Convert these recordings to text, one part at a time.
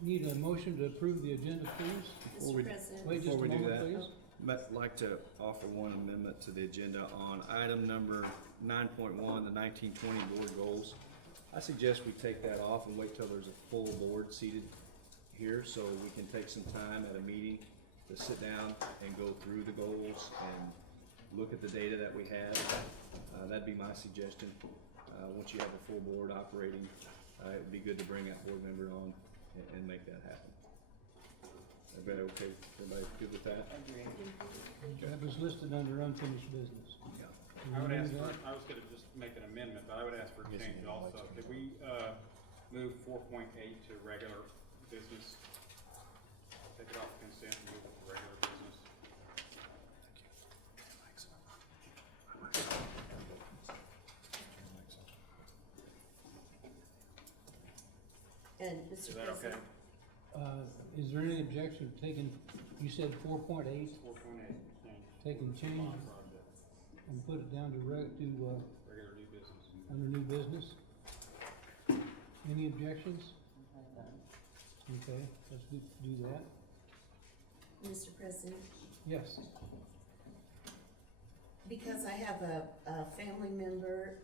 Need a motion to approve the agenda, please? Mr. President. Wait just a Before we do moment, that, please. I'd like to offer one amendment to the agenda on item number 9.1, the 1920 board goals. I suggest we take that off and wait till there's a full board seated here, so we can take some time at a meeting to sit down and go through the goals and look at the data that we have. That'd be my suggestion. Once you have a full board operating, it would be good to bring that board member on and make that happen. Everybody okay? Everybody good with that? That was listed under unfinished business. Yeah. I would ask Remember for, that? I was gonna just make an amendment, but I would ask for a Yes, change ma'am. also. Could we, move 4.8 to regular business? Take it off consent and move it to regular business. And Is Mr. that okay? President. Is there any objection to taking, you said 4.8, 4.8, change. taking change Bond project, and put it down to regular new business. under new business? Any objections? Okay, let's do that. Mr. President, Yes. because I have a family member,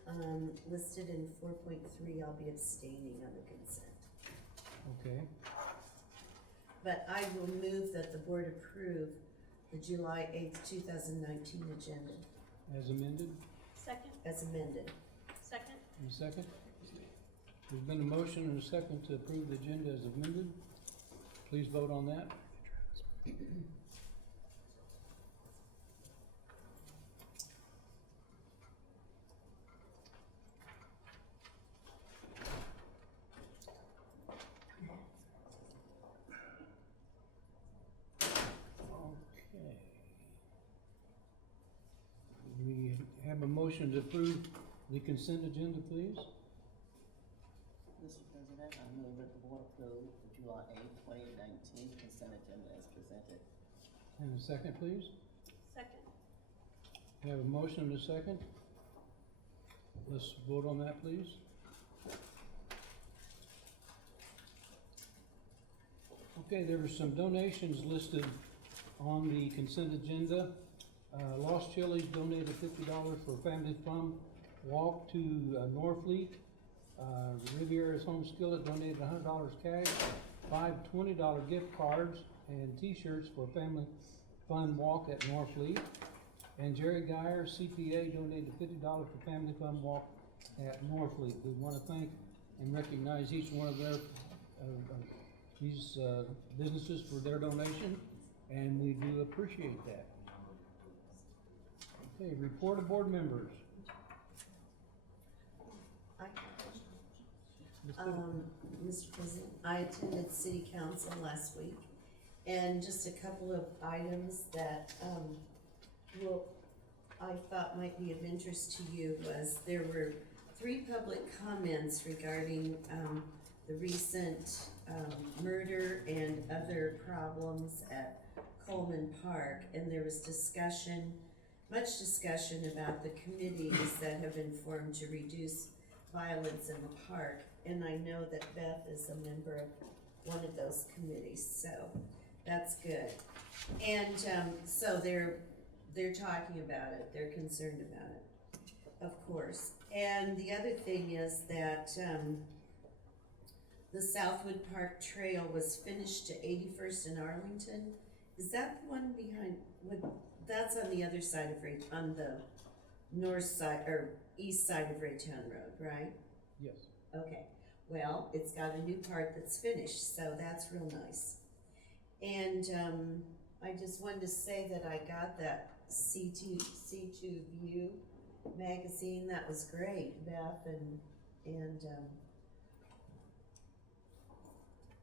listed in 4.3, I'll be abstaining on the consent. Okay. But I will move that the board approve the July 8th, 2019 agenda As amended, Second, as amended. second, and a second? There's been a motion and a second to approve the agenda as amended. Please vote on that. Okay. We have a motion to approve the consent agenda, please. Mr. President, I move that the board approve the July 8th, 2019 consent agenda as presented. And a second, please. second, We have a motion and a second. Let's vote on that, please. Okay, there were some donations listed on the consent agenda. Lost Chili's donated $50 for Family Fun Walk to Norfleet. Riviera's Home Skillet donated $100 cash, 5 $20 gift cards and t-shirts for Family Fun Walk at Norfleet. And Jerry Geyer, CPA, donated $50 for Family Fun Walk at Norfleet. We want to thank and recognize each one of their, these businesses for their donation, and we do appreciate that. Okay, report of board members. Mr. President, I attended city council last week, and just a couple of items that, I thought might be of interest to you was there were 3 public comments regarding, the recent, murder and other problems at Coleman Park, and there was discussion, much discussion about the committees that have been formed to reduce violence in the park, and I know that Beth is a member of one of those committees, so that's good. And, so they're talking about it, they're concerned about it, of course. And the other thing is that, the Southwood Park Trail was finished to 81st and Arlington. Is that the one behind, that's on the other side of on the north side, or east side of Reitan Road, right? Yes. Okay, well, it's got a new part that's finished, so that's real nice. And, I just wanted to say that I got that C2 View magazine, that was great, Beth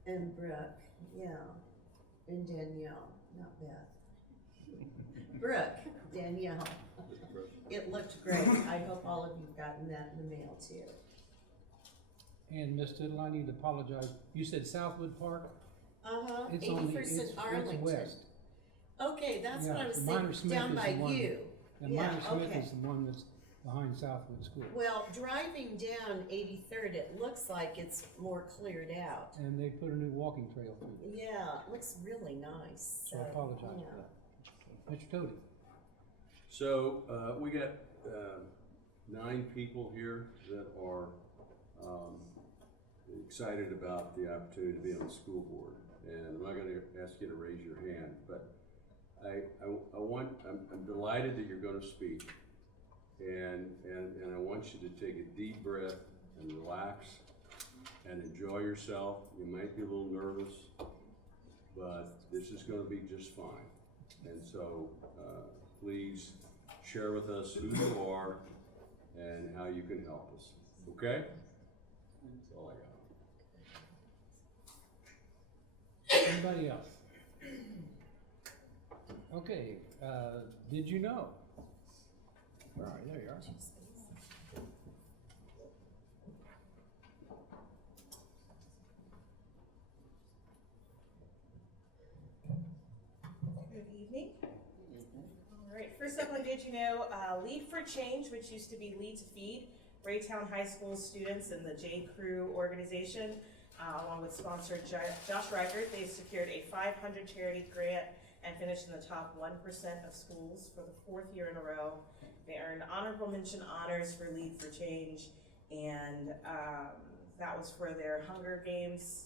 and Brooke, yeah, and Danielle, not Beth. Brooke, Danielle. It looked great. I hope all of you've gotten that in the mail too. And Ms. Tittle, I need to apologize. You said Southwood Park? Uh-huh, It's on the, 81st and it's Arlington. west. Okay, that's what Yeah, I was Minor saying, Smith down is by the one- you. And Yeah, Minor Smith okay. is the one that's behind Southwood School. Well, driving down 83rd, it looks like it's more cleared out. And they put a new walking trail through. Yeah, it looks really nice. So I apologize yeah. for that. Mr. Tody? So, we got, 9 people here that are, excited about the opportunity to be on the school board. And I'm not gonna ask you to raise your hand, but I'm delighted that you're gonna speak. And I want you to take a deep breath and relax and enjoy yourself. You might be a little nervous, but this is gonna be just fine. And so, please share with us who you are and how you can help us, okay? That's all I got. Anybody else? Okay, did you know? Where are you? There you are. Good evening. All right, first up on Did You Know, Lead for Change, which used to be Lead to Feed, Reitan High School students and the J. Crew organization, along with sponsor Josh Reichert, they secured a 500 charity grant and finished in the top 1% of schools for the 4th year in a row. They earned honorable mention honors for Lead for Change, and that was for their Hunger Games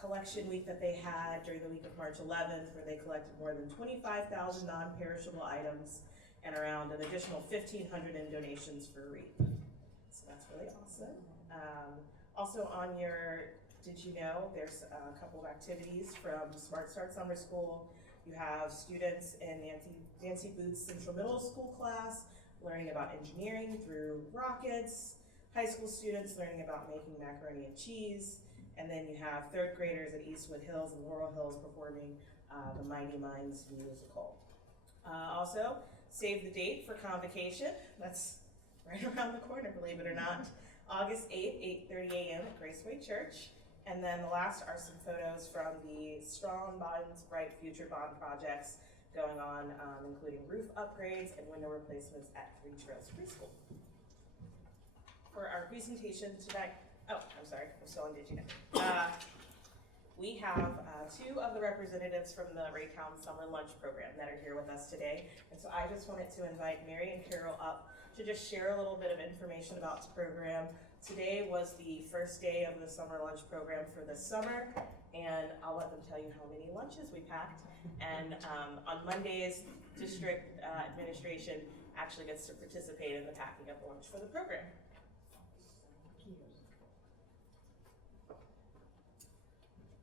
collection week that they had during the week of March 11th, where they collected more than 25,000 non-perishable items and around an additional 1,500 in donations for REAP. So that's really awesome. Also on your Did You Know, there's a couple of activities from Smart Start Summer School. You have students in Nancy Booth's Central Middle School class learning about engineering through rockets, high school students learning about making macaroni and cheese, and then you have 3rd graders at Eastwood Hills and Laurel Hills performing the Mighty Minds musical. Also, save the date for Convocation. That's right around the corner, believe it or not. August 8th, 8:30 a.m. at Graceway Church. And then the last are some photos from the Strong Bonds, Bright Future Bond projects going on, including roof upgrades and window replacements at Three Trails Preschool. For our presentation today, oh, I'm sorry, I'm still on Did You Know. We have 2 of the representatives from the Reitan Summer Lunch Program that are here with us today. And so I just wanted to invite Mary and Carol up to just share a little bit of information about the program. Today was the first day of the summer lunch program for the summer, and I'll let them tell you how many lunches we packed. And on Mondays, district administration actually gets to participate in the packing of lunch for the program.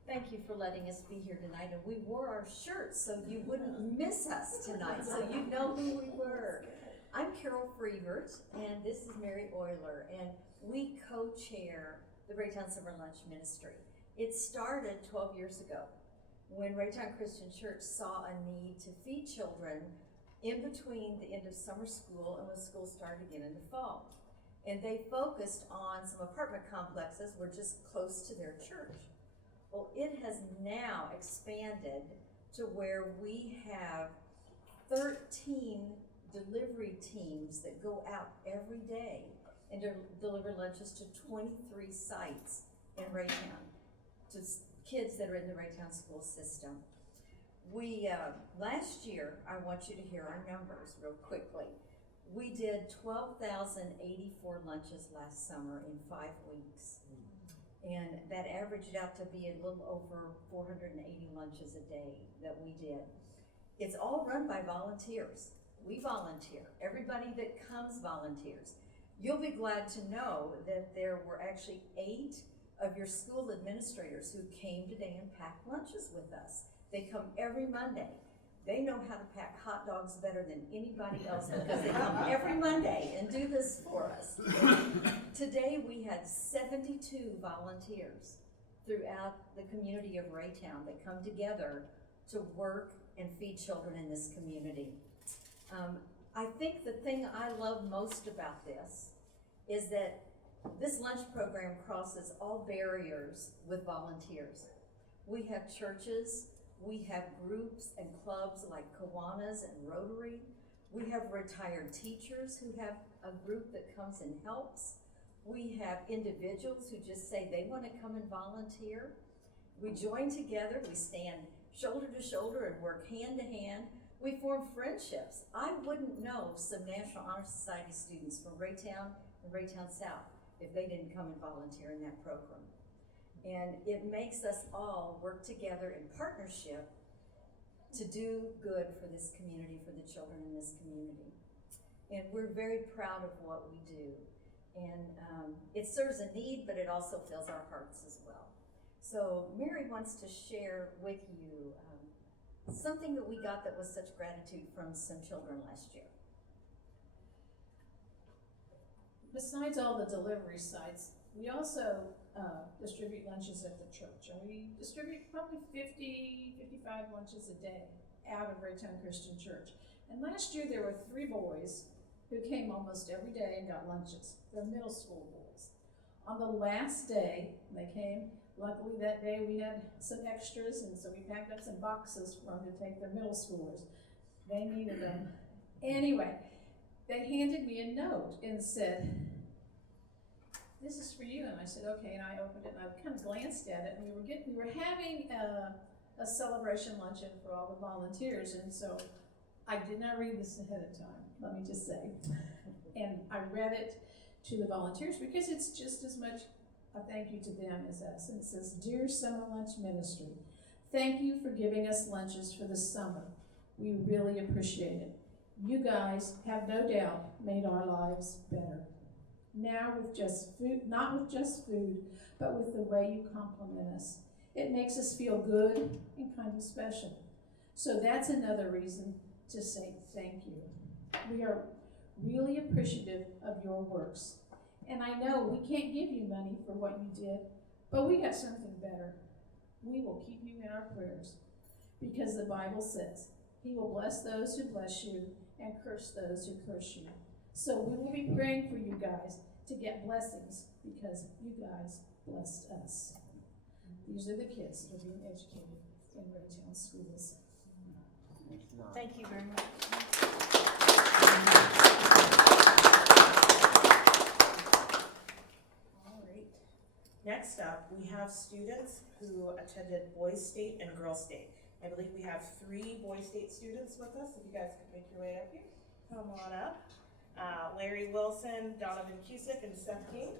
Thank you for letting us be here tonight, and we wore our shirts so you wouldn't miss us tonight, so you know who we were. I'm Carol Freebert, and this is Mary Euler, and we co-chair the Reitan Summer Lunch Ministry. It started 12 years ago when Reitan Christian Church saw a need to feed children in between the end of summer school and when school started again in the fall. And they focused on some apartment complexes were just close to their church. Well, it has now expanded to where we have 13 delivery teams that go out every day and deliver lunches to 23 sites in Reitan, to kids that are in the Reitan school system. We, last year, I want you to hear our numbers real quickly. We did 12,084 lunches last summer in 5 weeks. And that averaged out to be a little over 480 lunches a day that we did. It's all run by volunteers. We volunteer. Everybody that comes volunteers. You'll be glad to know that there were actually 8 of your school administrators who came today and packed lunches with us. They come every Monday. They know how to pack hot dogs better than anybody else because they come every Monday and do this for us. Today we had 72 volunteers throughout the community of Reitan that come together to work and feed children in this community. I think the thing I love most about this is that this lunch program crosses all barriers with volunteers. We have churches, we have groups and clubs like Kiwanis and Rotary. We have retired teachers who have a group that comes and helps. We have individuals who just say they want to come and volunteer. We join together, we stand shoulder to shoulder and work hand to hand. We form friendships. I wouldn't know some National Honor Society students from Reitan and Reitan South if they didn't come and volunteer in that program. And it makes us all work together in partnership to do good for this community, for the children in this community. And we're very proud of what we do. And it serves a need, but it also fills our hearts as well. So Mary wants to share with you something that we got that was such gratitude from some children last year. Besides all the delivery sites, we also distribute lunches at the church. And we distribute probably 50, 55 lunches a day out of Reitan Christian Church. And last year there were 3 boys who came almost every day and got lunches. They're middle school boys. On the last day they came, luckily that day we had some extras, and so we packed up some boxes for them to take their middle schoolers. They needed them. Anyway, they handed me a note and said, "This is for you." And I said, "Okay," and I opened it and I kind of glanced at it, and we were having a celebration luncheon for all the volunteers, and so I did not read this ahead of time, let me just say. And I read it to the volunteers because it's just as much a thank you to them as us. And it says, "Dear Summer Lunch Ministry, thank you for giving us lunches for the summer. We really appreciate it. You guys have no doubt made our lives better. Now with just food, not with just food, but with the way you compliment us. It makes us feel good and kind of special. So that's another reason to say thank you. We are really appreciative of your works. And I know we can't give you money for what you did, but we got something better. We will keep you in our prayers because the Bible says He will bless those who bless you and curse those who curse you. So we will be praying for you guys to get blessings because you guys blessed us." These are the kids that are being educated in Reitan schools. Thank you very much. All right. Next up, we have students who attended Boys State and Girls State. I believe we have 3 Boys State students with us. If you guys could make your way up here, come on up. Larry Wilson, Donovan Cusick, and Seth King.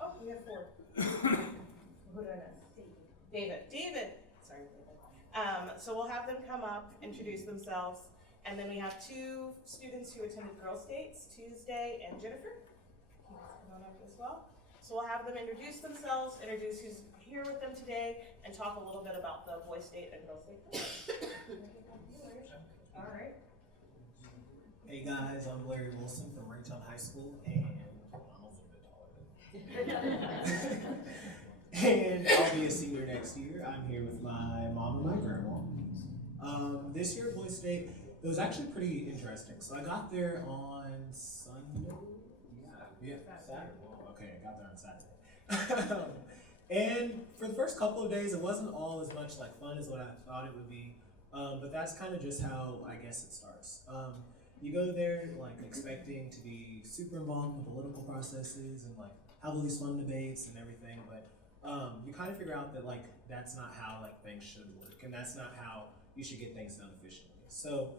Oh, we have 4. Who did I miss? David. Sorry, David. So we'll have them come up, introduce themselves, and then we have 2 students who attended Girls States, Tuesday and Jennifer. You guys come on up as well. So we'll have them introduce themselves, introduce who's here with them today, and talk a little bit about the Boys State and Girls State. All right. Hey guys, I'm Larry Wilson from Reitan High School, and I'm a little bit taller than and I'll be a senior next year. I'm here with my mom and my grandma. This year at Boys State, it was actually pretty interesting. So I got there on Sunday. Yeah, Saturday. Okay, I got there on Saturday. And for the first couple of days, it wasn't all as much like fun as what I thought it would be. But that's kind of just how I guess it starts. You go there like expecting to be super involved in the political processes and like have all these fun debates and everything, but you kind of figure out that like that's not how like things should work, and that's not how you should get things done efficiently. So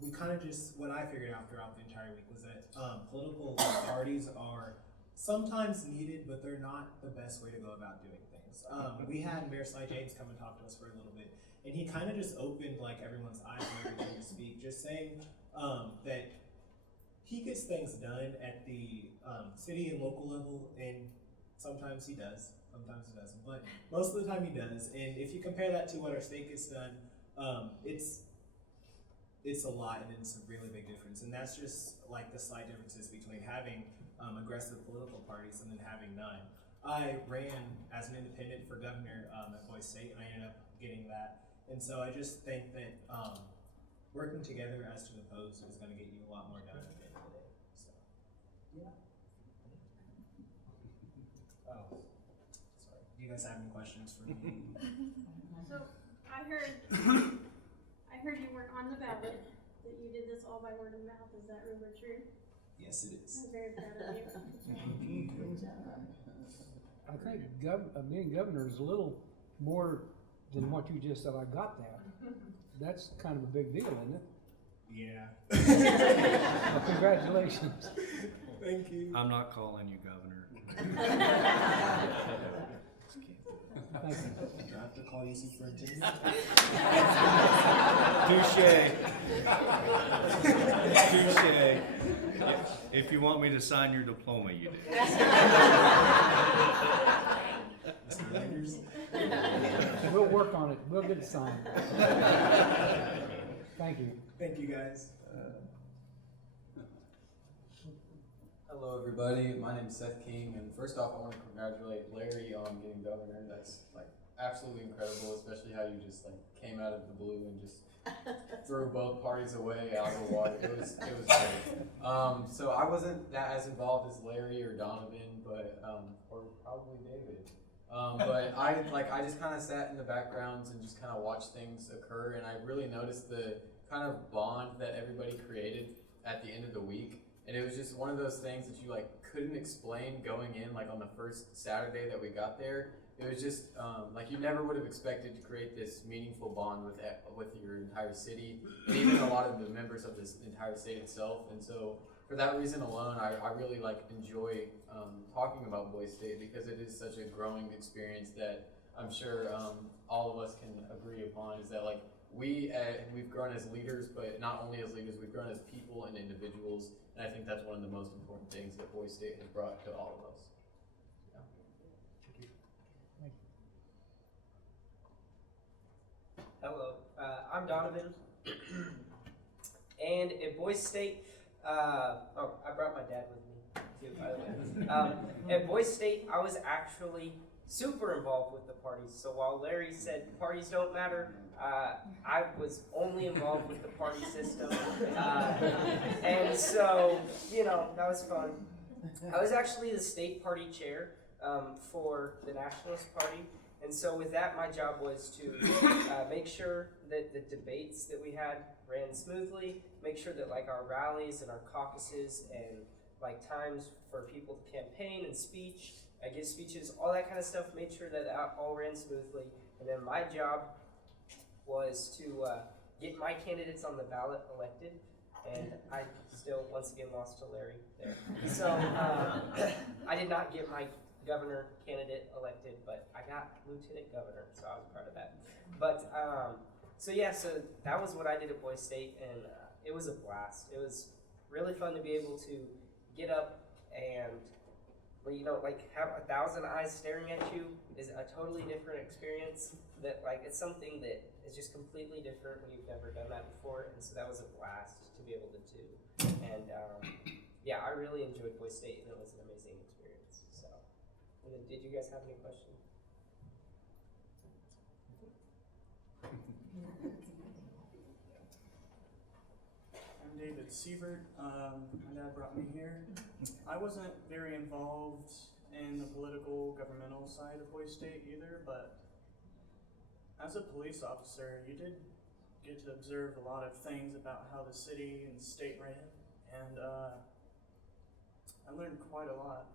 we kind of just, what I figured out throughout the entire week was that political parties are sometimes needed, but they're not the best way to go about doing things. We had Mayor Sly James come and talk to us for a little bit, and he kind of just opened like everyone's eyes and everything to speak, just saying that he gets things done at the city and local level, and sometimes he does, sometimes he doesn't, but most of the time he does. And if you compare that to what our state gets done, it's a lot, and it's a really big difference. And that's just like the slight differences between having aggressive political parties and then having none. I ran as an independent for governor at Boise State, and I ended up getting that. And so I just think that working together as to oppose is going to get you a lot more done at the end of the day. So, yeah. Oh, sorry. Do you guys have any questions for me? So I heard you weren't on the ballot, that you did this all by word of mouth. Is that rumor true? Yes, it is. I'm very proud of you. I think being governor is a little more than what you just said, I got that. That's kind of a big deal, isn't it? Yeah. Well, congratulations. Thank you. I'm not calling you governor. Thank you. Do I have to call you superintendent? Touche. Touche. If you want me to sign your diploma, you do. Mr. Landers? We'll work on it. We'll get it signed. Thank you. Thank you, guys. Hello, everybody. My name is Seth King, and first off, I want to congratulate Larry on getting governor. That's like absolutely incredible, especially how you just like came out of the blue and just threw both parties away out of the water. It was great. So I wasn't that as involved as Larry or Donovan, but or probably David. But I just kind of sat in the backgrounds and just kind of watched things occur, and I really noticed the kind of bond that everybody created at the end of the week. And it was just one of those things that you like couldn't explain going in, like on the first Saturday that we got there. It was just like you never would have expected to create this meaningful bond with your entire city, and even a lot of the members of this entire state itself. And so for that reason alone, I really like enjoy talking about Boise State, because it is such a growing experience that I'm sure all of us can agree upon, is that like we've grown as leaders, but not only as leaders, we've grown as people and individuals. And I think that's one of the most important things that Boise State has brought to all of us. Hello, I'm Donovan, and at Boise State, I brought my dad with me too, by the way. At Boise State, I was actually super involved with the parties. So while Larry said parties don't matter, I was only involved with the party system, and so that was fun. I was actually the state party chair for the Nationalist Party. And so with that, my job was to make sure that the debates that we had ran smoothly, make sure that like our rallies and our caucuses and like times for people to campaign and give speeches, all that kind of stuff, made sure that all ran smoothly. And then my job was to get my candidates on the ballot elected. And I still, once again, lost to Larry there. So I did not get my governor candidate elected, but I got lieutenant governor, so I was proud of that. But so that was what I did at Boise State, and it was a blast. It was really fun to be able to get up and have 1,000 eyes staring at you is a totally different experience. That it's something that is just completely different when you've never done that before, and so that was a blast to be able to do. And I really enjoyed Boise State, and it was an amazing experience. So. And then, did you guys have any questions? I'm David Sievert. My dad brought me here. I wasn't very involved in the political, governmental side of Boise State either, but as a police officer, you did get to observe a lot of things about how the city and state ran, and I learned quite a lot.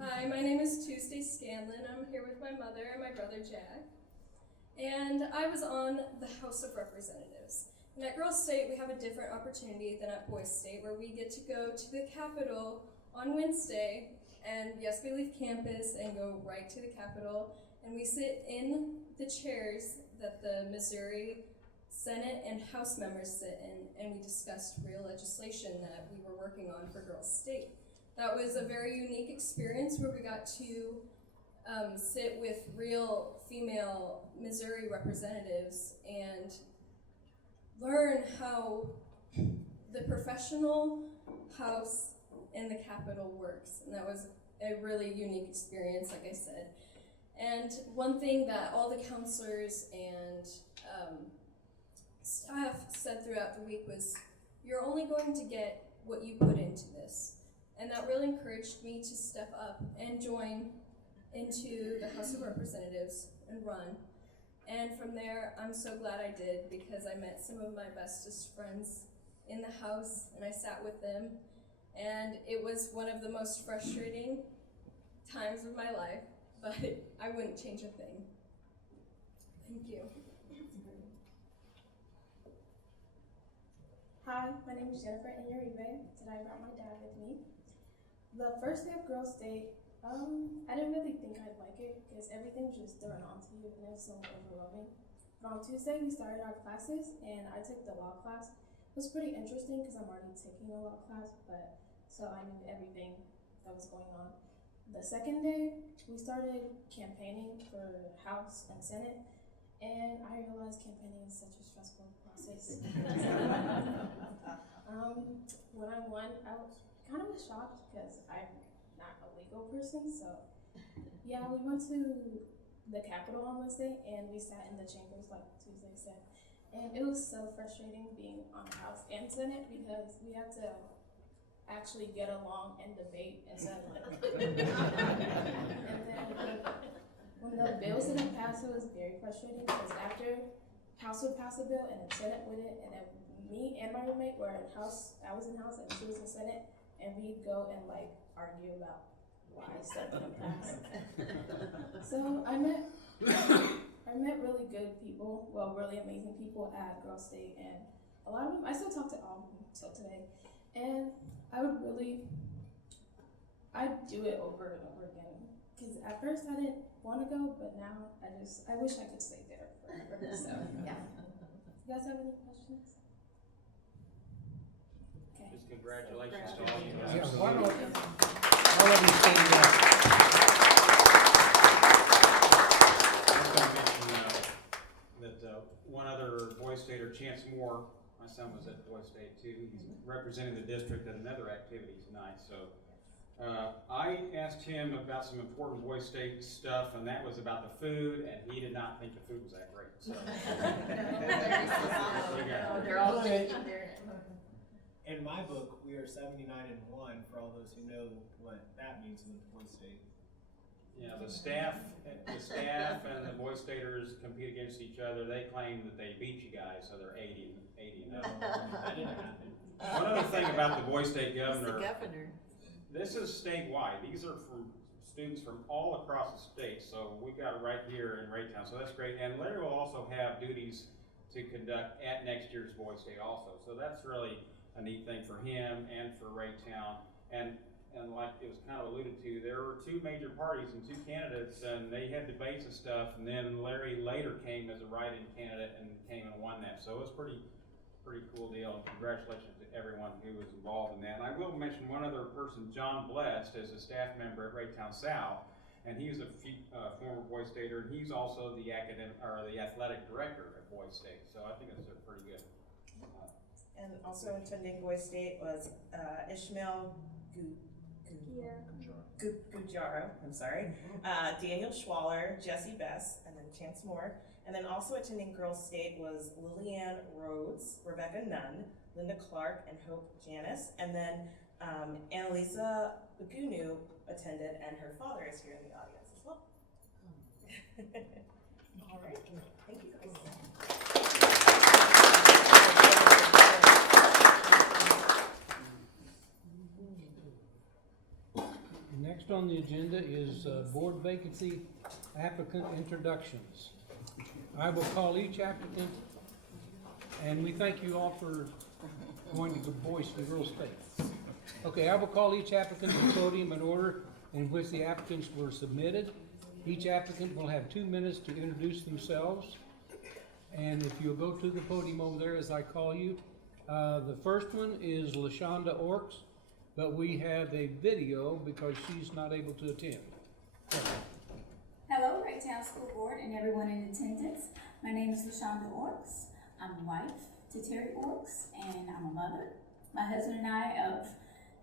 Hi, my name is Tuesday Scanlon. I'm here with my mother and my brother Jack. And I was on the House of Representatives. And at Girls State, we have a different opportunity than at Boise State, where we get to go to the Capitol on Wednesday. And yes, we leave campus and go right to the Capitol. And we sit in the chairs that the Missouri Senate and House members sit in, and we discussed real legislation that we were working on for Girls State. That was a very unique experience where we got to sit with real female Missouri representatives and learn how the professional House and the Capitol works. And that was a really unique experience, like I said. And one thing that all the counselors and staff said throughout the week was, you're only going to get what you put into this. And that really encouraged me to step up and join into the House of Representatives and run. And from there, I'm so glad I did, because I met some of my bestest friends in the House, and I sat with them, and it was one of the most frustrating times of my life, but I wouldn't change a thing. Thank you. Hi, my name is Jennifer Uribe. Today I brought my dad with me. The first day of Girls' Day, I didn't really think I'd like it because everything was just thrown onto you and it was so overwhelming. But on Tuesday we started our classes and I took the law class. It was pretty interesting because I'm already taking a law class, but so I knew everything that was going on. The second day we started campaigning for House and Senate, and I realized campaigning is such a stressful process. When I won, I was shocked because I'm not a legal person, so yeah, we went to the Capitol on Wednesday and we sat in the chambers like Tuesday said, and it was so frustrating being on House and Senate because we had to actually get along and debate instead of like and then when the bills didn't pass, it was very frustrating because after House would pass a bill and then Senate with it, and then me and my roommate were in House, I was in House and she was in Senate, and we'd go and like argue about why stuff didn't pass. So I met really good people, well, really amazing people at Girls' State, and a lot of them, I still talk to all of them till today, and I'd do it over and over again. Because at first I didn't want to go, but now I wish I could stay there forever. So yeah. You guys have any questions? Okay. Just congratulations to all you guys. Yeah, why don't all of you stand up? I was gonna mention, that, one other Boy Stater, Chance Moore, my son was at Boy State too. He's representing the district at another activity tonight, so. I asked him about some important Boy State stuff, and that was about the food, and he did not think the food was that great, so. They're all taking their. In my book, we are 79-1 for all those who know what that means in the Boy State. Yeah, the staff and the Boy Staters compete against each other. They claim that they beat you guys, so they're 80 and 0. That didn't happen. One other thing about the Boy State He's governor. the governor. This is statewide. These are from students from all across the state. So we got it right here in Reitan. So that's great. And Larry will also have duties to conduct at next year's Boy State also. So that's really a neat thing for him and for Reitan. And like it was kind of alluded to, there were two major parties and two candidates, and they had debates and stuff. And then Larry later came as a write-in candidate and came and won that. So it was pretty cool deal, and congratulations to everyone who was involved in that. And I will mention one other person, John Blest, is a staff member at Reitan South, and he's a former Boy Stater, and he's also the athletic director at Boy State. So I think it's pretty good. And also attending Boy State was Ishmael Gujaro, I'm sorry, Daniel Schwaller, Jesse Bess, and then Chance Moore. And then also attending Girls' State was Lillian Rhodes, Rebecca Nunn, Linda Clark, and Hope Janice. And then Annalisa Bagunu attended, and her father is here in the audience as well. All right, thank you guys. Next on the agenda is board vacancy applicant introductions. I will call each applicant, and we thank you all for going to the Boys and Girls State. Okay, I will call each applicant to the podium in order in which the applicants were submitted. Each applicant will have 2 minutes to introduce themselves. And if you'll go to the podium over there as I call you. The first one is LaShonda Orks, but we have a video because she's not able to attend. Hello, Reitan School Board and everyone in attendance. My name is LaShonda Orks. I'm a wife to Terry Orks, and I'm a mother. My husband and I have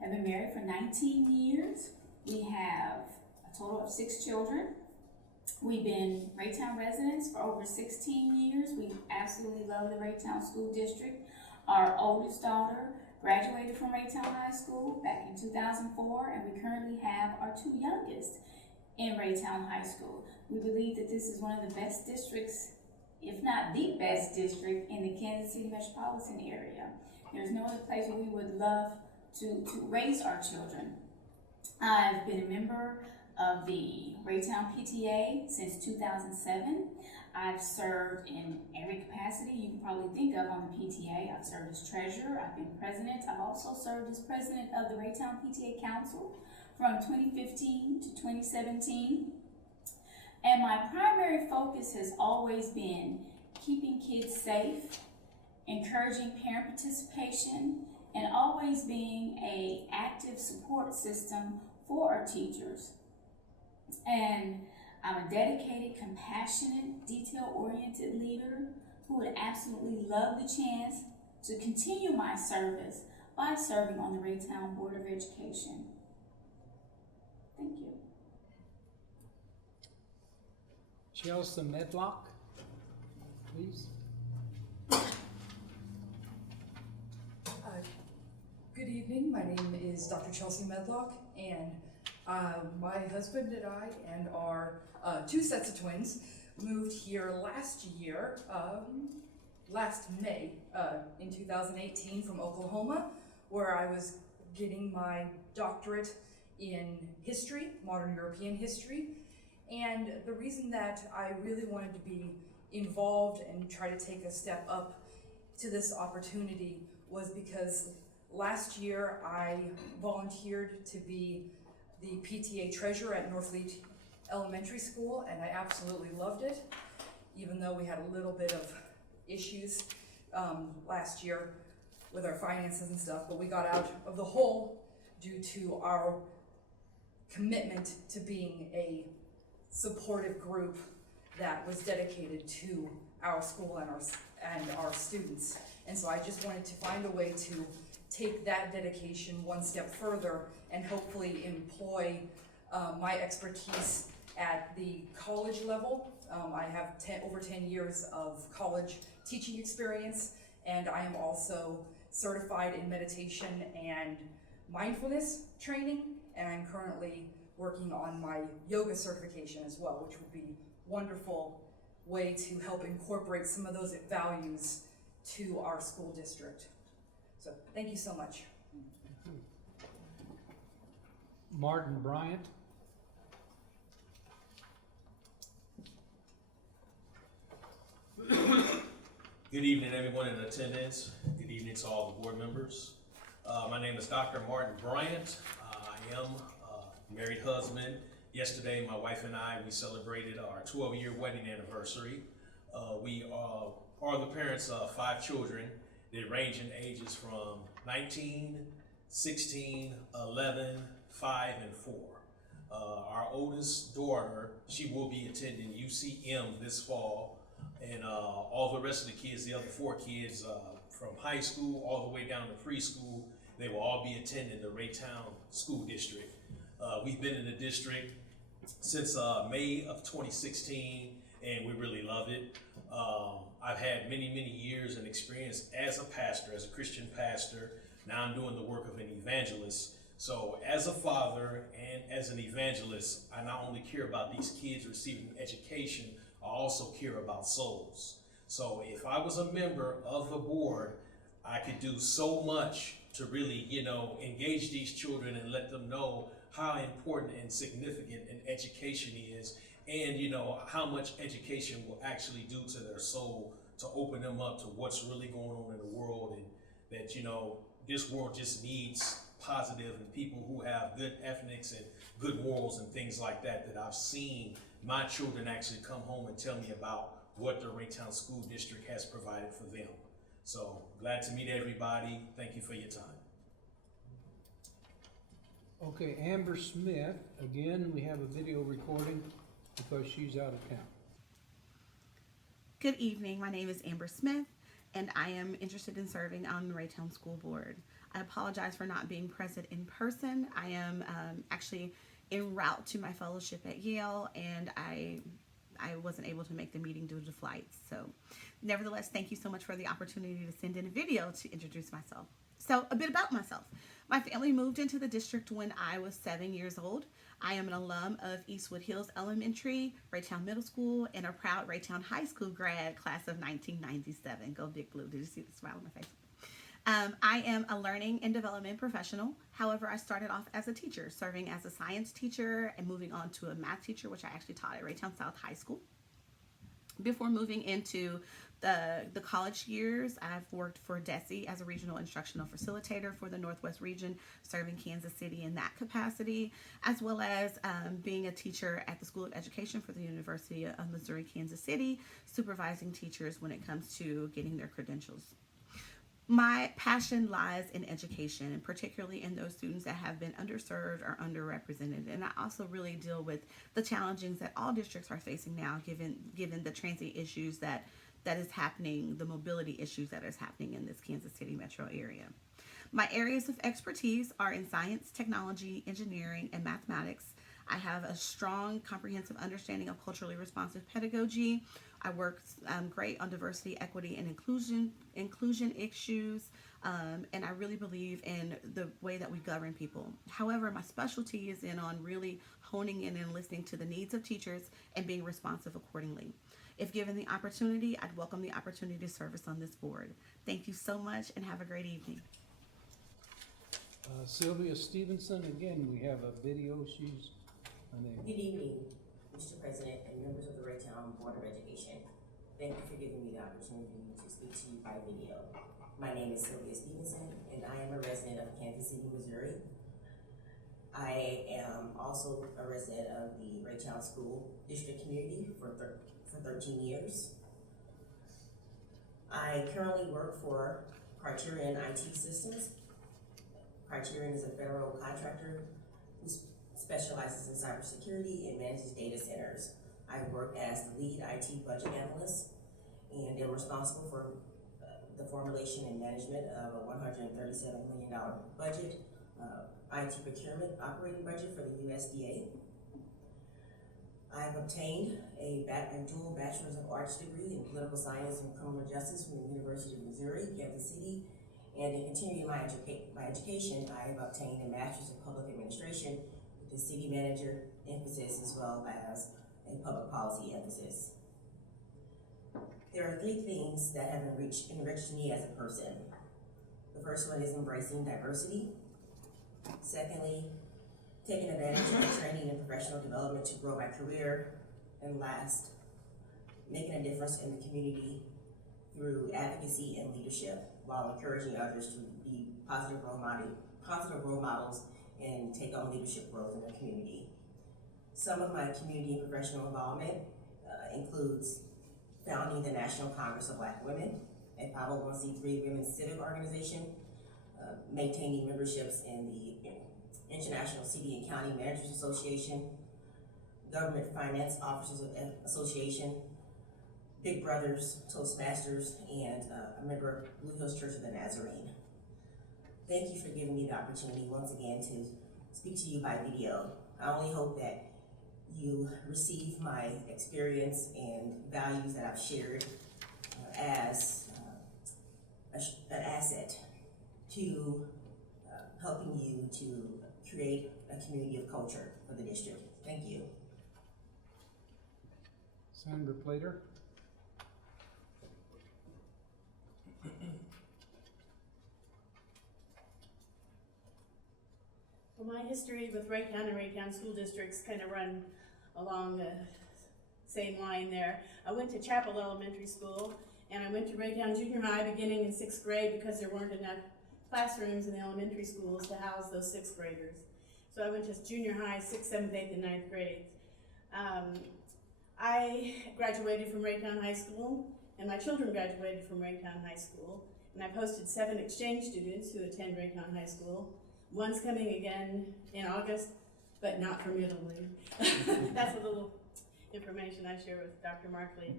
been married for 19 years. We have a total of 6 children. We've been Reitan residents for over 16 years. We absolutely love the Reitan School District. Our oldest daughter graduated from Reitan High School back in 2004, and we currently have our 2 youngest in Reitan High School. We believe that this is one of the best districts, if not the best district, in the Kansas City metropolitan area. There's no other place where we would love to raise our children. I've been a member of the Reitan PTA since 2007. I've served in every capacity you can probably think of on the PTA. I've served as treasurer, I've been president. I've also served as president of the Reitan PTA Council from 2015 to 2017. And my primary focus has always been keeping kids safe, encouraging parent participation, and always being an active support system for our teachers. And I'm a dedicated, compassionate, detail-oriented leader who would absolutely love the chance to continue my service by serving on the Reitan Board of Education. Thank you. Chelsea Medlock, please. Good evening, my name is Dr. Chelsea Medlock, and my husband and I and our two sets of twins moved here last May, in 2018 from Oklahoma, where I was getting my doctorate in history, modern European history. And the reason that I really wanted to be involved and try to take a step up to this opportunity was because last year I volunteered to be the PTA treasurer at Northleet Elementary School, and I absolutely loved it, even though we had a little bit of issues last year with our finances and stuff, but we got out of the hole due to our commitment to being a supportive group that was dedicated to our school and our students. And so I just wanted to find a way to take that dedication one step further and hopefully employ my expertise at the college level. I have over 10 years of college teaching experience, and I am also certified in meditation and mindfulness training, and I'm currently working on my yoga certification as well, which would be a wonderful way to help incorporate some of those values to our school district. So thank you so much. Martin Bryant. Good evening, everyone in attendance. Good evening to all the board members. My name is Dr. Martin Bryant. I am a married husband. Yesterday, my wife and I, we celebrated our 12-year wedding anniversary. We are the parents of 5 children. They range in ages from 19, 16, 11, 5, and 4. Our oldest daughter, she will be attending UCM this fall. And all the rest of the kids, the other 4 kids from high school all the way down to preschool, they will all be attending the Reitan School District. We've been in the district since May of 2016, and we really love it. I've had many, many years and experience as a pastor, as a Christian pastor. Now I'm doing the work of an evangelist. So as a father and as an evangelist, I not only care about these kids receiving education, I also care about souls. So if I was a member of the board, I could do so much to really, engage these children and let them know how important and significant an education is, and how much education will actually do to their soul, to open them up to what's really going on in the world, and that this world just needs positive and people who have good ethics and good morals and things like that I've seen my children actually come home and tell me about what the Reitan School District has provided for them. So glad to meet everybody. Thank you for your time. Okay, Amber Smith, again, we have a video recording because she's out of town. Good evening, my name is Amber Smith, and I am interested in serving on the Reitan School Board. I apologize for not being present in person. I am actually en route to my fellowship at Yale, and I wasn't able to make the meeting due to flights. So nevertheless, thank you so much for the opportunity to send in a video to introduce myself. So a bit about myself. My family moved into the district when I was 7 years old. I am an alum of Eastwood Hills Elementary, Reitan Middle School, and a proud Reitan High School grad, class of 1997. Go Big Blue. Did you see the smile on my face? I am a learning and development professional. However, I started off as a teacher, serving as a science teacher and moving on to a math teacher, which I actually taught at Reitan South High School. Before moving into the college years, I've worked for DESE as a regional instructional facilitator for the Northwest region, serving Kansas City in that capacity, as well as being a teacher at the School of Education for the University of Missouri, Kansas City, supervising teachers when it comes to getting their credentials. My passion lies in education, and particularly in those students that have been underserved or underrepresented. And I also really deal with the challenges that all districts are facing now, given the transit issues that is happening, the mobility issues that is happening in this Kansas City metro area. My areas of expertise are in science, technology, engineering, and mathematics. I have a strong, comprehensive understanding of culturally responsive pedagogy. I work great on diversity, equity, and inclusion issues, and I really believe in the way that we govern people. However, my specialty is on really honing in and listening to the needs of teachers and being responsive accordingly. If given the opportunity, I'd welcome the opportunity to service on this board. Thank you so much and have a great evening. Sylvia Stevenson, again, we have a video. She's Good evening, Mr. President and members of the Reitan Board of Education. Thank you for giving me the opportunity to speak to you by video. My name is Sylvia Stevenson, and I am a resident of Kansas City, Missouri. I am also a resident of the Reitan School District community for 13 years. I currently work for Criterion IT Systems. Criterion is a federal contractor who specializes in cybersecurity and manages data centers. I work as the lead IT budget analyst and am responsible for the formulation and management of a $137 million budget, IT procurement operating budget for the USDA. I've obtained a dual Bachelor's of Arts degree in Political Science and Criminal Justice from the University of Missouri, Kansas City, and in continuing my education, I have obtained a Master's of Public Administration with a city manager emphasis as well as a public policy emphasis. There are 3 things that have enriched me as a person. The first one is embracing diversity. Secondly, taking advantage of my training and professional development to grow my career. And last, making a difference in the community through advocacy and leadership while encouraging others to be positive role models and take on leadership growth in the community. Some of my community and professional involvement includes founding the National Congress of Black Women, a 501c3 women's civic organization, maintaining memberships in the International City and County Managers Association, Government Finance Officers Association, Big Brothers, Toastmasters, and a member of Blue Hills Church of the Nazarene. Thank you for giving me the opportunity once again to speak to you by video. I only hope that you receive my experience and values that I've shared as an asset to helping you to create a community of culture for the district. Thank you. Sandra Plater. Well, my history with Reitan and Reitan school districts kind of run along the same line there. I went to Chapel Elementary School, and I went to Reitan Junior High beginning in 6th grade because there weren't enough classrooms in the elementary schools to house those 6th graders. So I went to junior high, 6th, 7th, 8th, and 9th grades. I graduated from Reitan High School, and my children graduated from Reitan High School, and I've hosted 7 exchange students who attend Reitan High School. One's coming again in August, but not from Italy. That's a little information I share with Dr. Markley.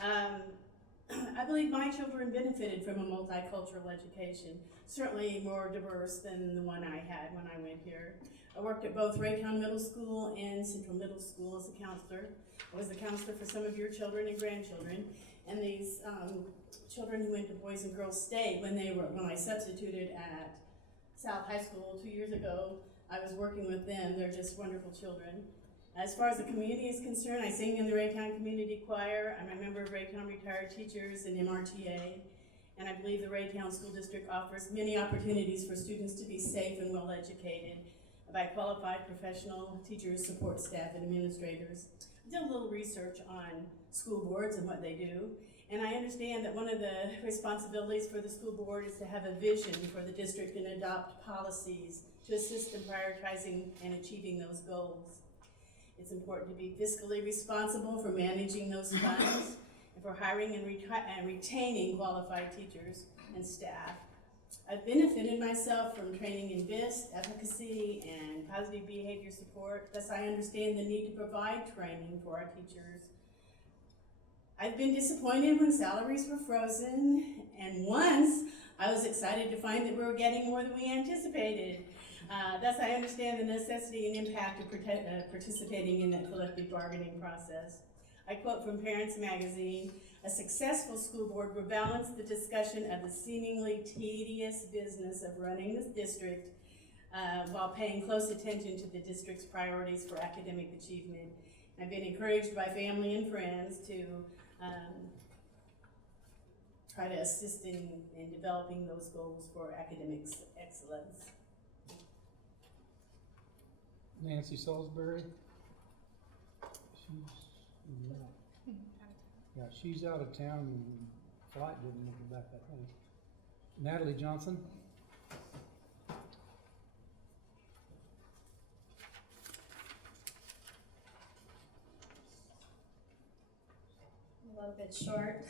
I believe my children benefited from a multicultural education, certainly more diverse than the one I had when I went here. I worked at both Reitan Middle School and Central Middle School as a counselor. I was the counselor for some of your children and grandchildren, and these children who went to Boys and Girls State when I substituted at South High School 2 years ago, I was working with them. They're just wonderful children. As far as the community is concerned, I sing in the Reitan Community Choir. I'm a member of Reitan Retired Teachers and MRTA, and I believe the Reitan School District offers many opportunities for students to be safe and well educated by qualified professional teachers, support staff, and administrators. I did a little research on school boards and what they do, and I understand that one of the responsibilities for the school board is to have a vision for the district and adopt policies to assist in prioritizing and achieving those goals. It's important to be fiscally responsible for managing those funds and for hiring and retaining qualified teachers and staff. I've benefited myself from training in BIST, efficacy, and positive behavior support. Thus, I understand the need to provide training for our teachers. I've been disappointed when salaries were frozen, and once I was excited to find that we were getting more than we anticipated. Thus, I understand the necessity and impact of participating in that collective bargaining process. I quote from Parents Magazine, "A successful school board will balance the discussion of the seemingly tedious business of running this district while paying close attention to the district's priorities for academic achievement." I've been encouraged by family and friends to try to assist in developing those goals for academic excellence. Nancy Salisbury. She's out of town and flight didn't make it back, I think. Natalie Johnson. A little bit short.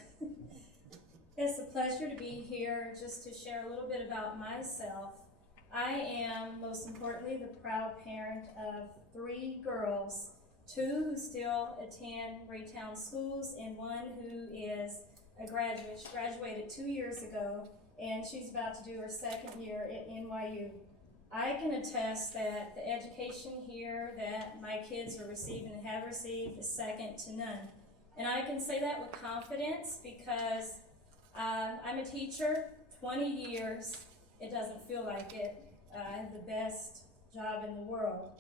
It's a pleasure to be here just to share a little bit about myself. I am, most importantly, the proud parent of 3 girls, 2 who still attend Reitan schools and 1 who is a graduate. She graduated 2 years ago and she's about to do her 2nd year at NYU. I can attest that the education here that my kids are receiving and have received is second to none. And I can say that with confidence because I'm a teacher, 20 years. It doesn't feel like it. I have the best job in the world.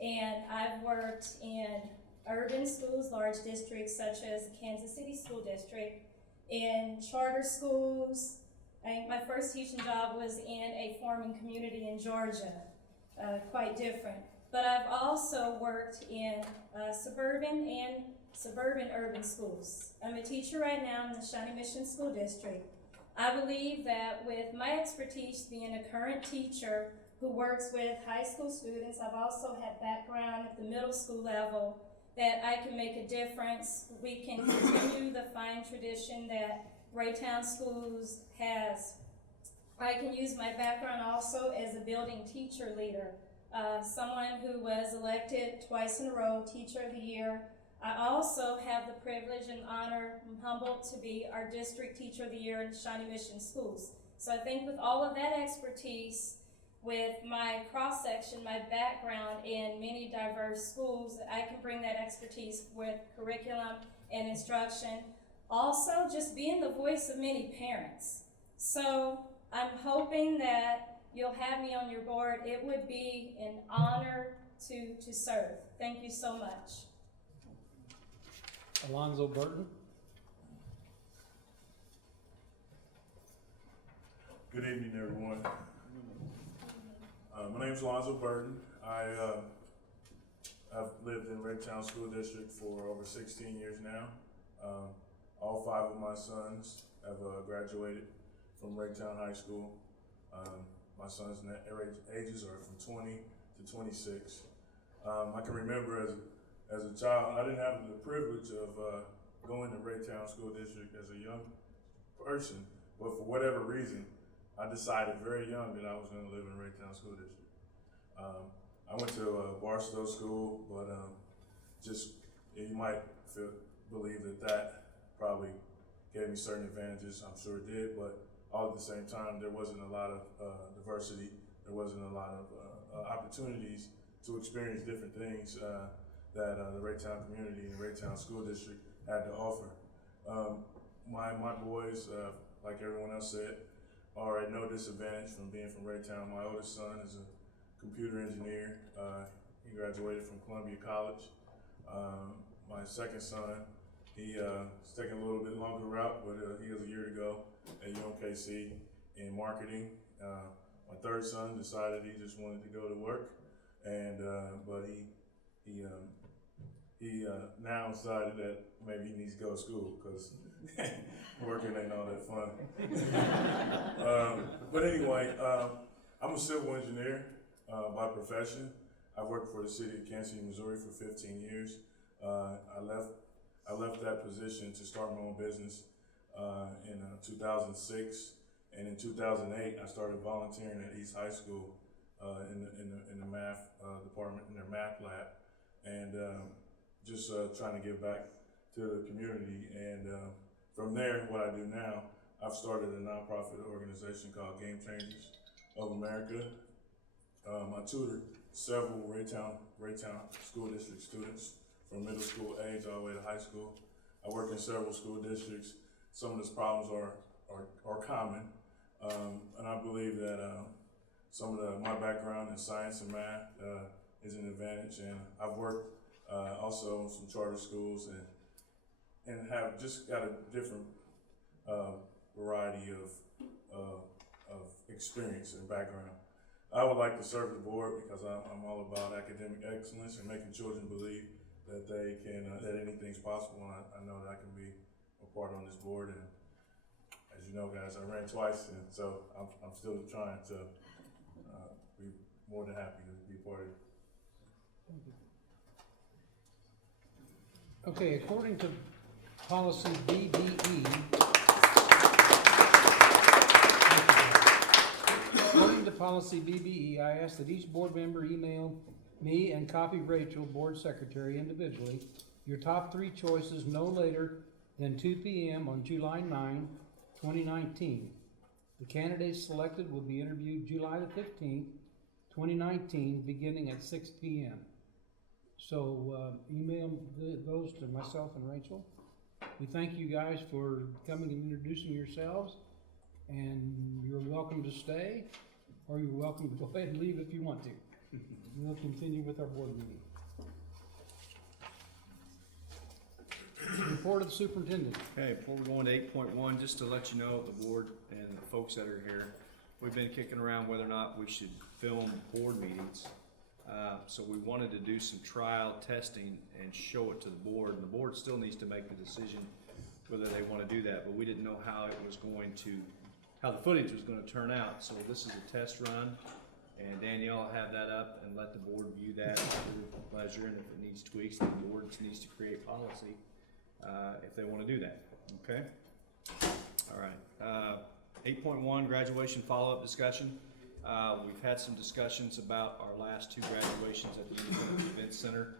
And I've worked in urban schools, large districts such as the Kansas City School District, in charter schools. My first teaching job was in a farming community in Georgia, quite different. But I've also worked in suburban and urban schools. I'm a teacher right now in the Shawnee Mission School District. I believe that with my expertise being a current teacher who works with high school students, I've also had background at the middle school level, that I can make a difference. We can continue the fine tradition that Reitan Schools has. I can use my background also as a building teacher leader, someone who was elected twice in a row Teacher of the Year. I also have the privilege and honor, I'm humbled to be our District Teacher of the Year in Shawnee Mission Schools. So I think with all of that expertise, with my cross-section, my background in many diverse schools, I can bring that expertise with curriculum and instruction. Also, just being the voice of many parents. So I'm hoping that you'll have me on your board. It would be an honor to serve. Thank you so much. Alonzo Burton. Good evening, everyone. My name is Alonzo Burton. I've lived in Reitan School District for over 16 years now. All 5 of my sons have graduated from Reitan High School. My sons' ages are from 20 to 26. I can remember as a child, I didn't have the privilege of going to Reitan School District as a young person, but for whatever reason, I decided very young that I was going to live in Reitan School District. I went to Barstow School, but you might believe that probably gave me certain advantages. I'm sure it did, but all at the same time, there wasn't a lot of diversity. There wasn't a lot of opportunities to experience different things that the Reitan community and Reitan School District had to offer. My boys, like everyone else said, are at no disadvantage from being from Reitan. My oldest son is a computer engineer. He graduated from Columbia College. My second son, he's taking a little bit longer route, but he has a year to go at UMKC in marketing. My third son decided he just wanted to go to work, and but he now decided that maybe he needs to go to school because working ain't all that fun. But anyway, I'm a civil engineer by profession. I worked for the city of Kansas City, Missouri for 15 years. I left that position to start my own business in 2006, and in 2008 I started volunteering at East High School in the math department, in their math lab, and just trying to give back to the community. And from there, what I do now, I've started a nonprofit organization called Game Changers of America. I tutor several Reitan school district students from middle school age all the way to high school. I work in several school districts. Some of these problems are common, and I believe that my background in science and math is an advantage. And I've worked also in some charter schools and have just got a different variety of experience and background. I would like to serve the board because I'm all about academic excellence and making children believe that they can, that anything's possible, and I know that I can be a part on this board. And as you know, guys, I ran twice, and so I'm still trying to be more than happy to be part of it. Okay, according to policy BBE, according to policy BBE, I ask that each board member email me and copy Rachel, board secretary, individually, your top 3 choices no later than 2 p.m. on July 9, 2019. The candidates selected will be interviewed July the 15th, 2019, beginning at 6 p.m. So email those to myself and Rachel. We thank you guys for coming and introducing yourselves, and you're welcome to stay, or you're welcome to go ahead and leave if you want to. We'll continue with our board meeting. Report of the superintendent. Okay, before we go into 8.1, just to let you know, the board and the folks that are here, we've been kicking around whether or not we should film board meetings. So we wanted to do some trial testing and show it to the board, and the board still needs to make the decision whether they want to do that, but we didn't know how the footage was going to turn out. So this is a test run, and Danielle will have that up and let the board view that at their pleasure, and if it needs tweaks, the board needs to create policy if they want to do that. Okay? All right. 8.1, graduation follow-up discussion. We've had some discussions about our last 2 graduations at the Event Center.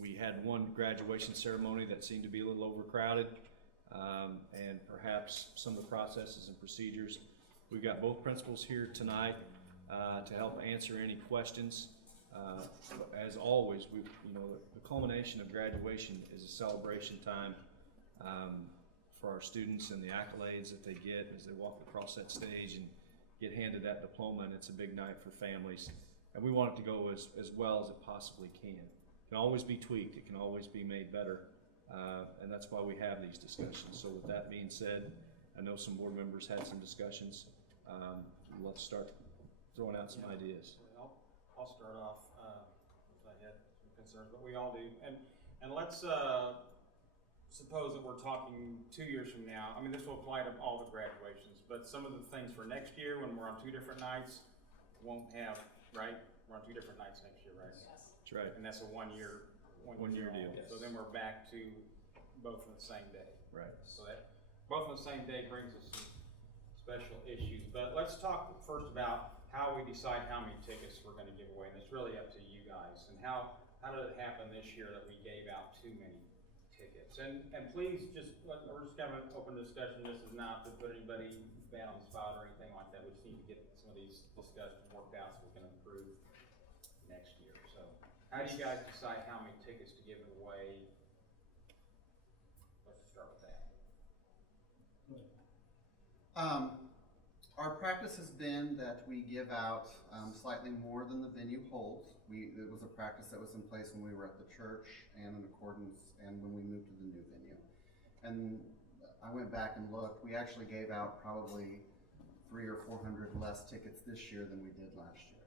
We had one graduation ceremony that seemed to be a little overcrowded, and perhaps some of the processes and procedures. We've got both principals here tonight to help answer any questions. As always, the culmination of graduation is a celebration time for our students and the accolades that they get as they walk across that stage and get handed that diploma, and it's a big night for families. And we want it to go as well as it possibly can. It can always be tweaked, it can always be made better, and that's why we have these discussions. So with that being said, I know some board members had some discussions. Let's start throwing out some ideas. I'll start off, I had some concerns, but we all do. And let's suppose that we're talking 2 years from now. I mean, this will apply to all the graduations, but some of the things for next year when we're on 2 different nights won't have, right? We're on 2 different nights next year, right? Yes. That's right. And that's a one year deal. So then we're back to both on the same day. Right. So that both on the same day brings us some special issues. But let's talk first about how we decide how many tickets we're going to give away, and it's really up to you guys. And how did it happen this year that we gave out too many tickets? And please we're just kind of an open discussion. This is not to put anybody bad on the spot or anything like that. We just need to get some of these discussions worked out so we can improve next year. So how do you guys decide how many tickets to give away? Let's start with that. Our practice has been that we give out slightly more than the venue holds. It was a practice that was in place when we were at the church and in accordance and when we moved to the new venue. And I went back and looked. We actually gave out probably 300 or 400 less tickets this year than we did last year.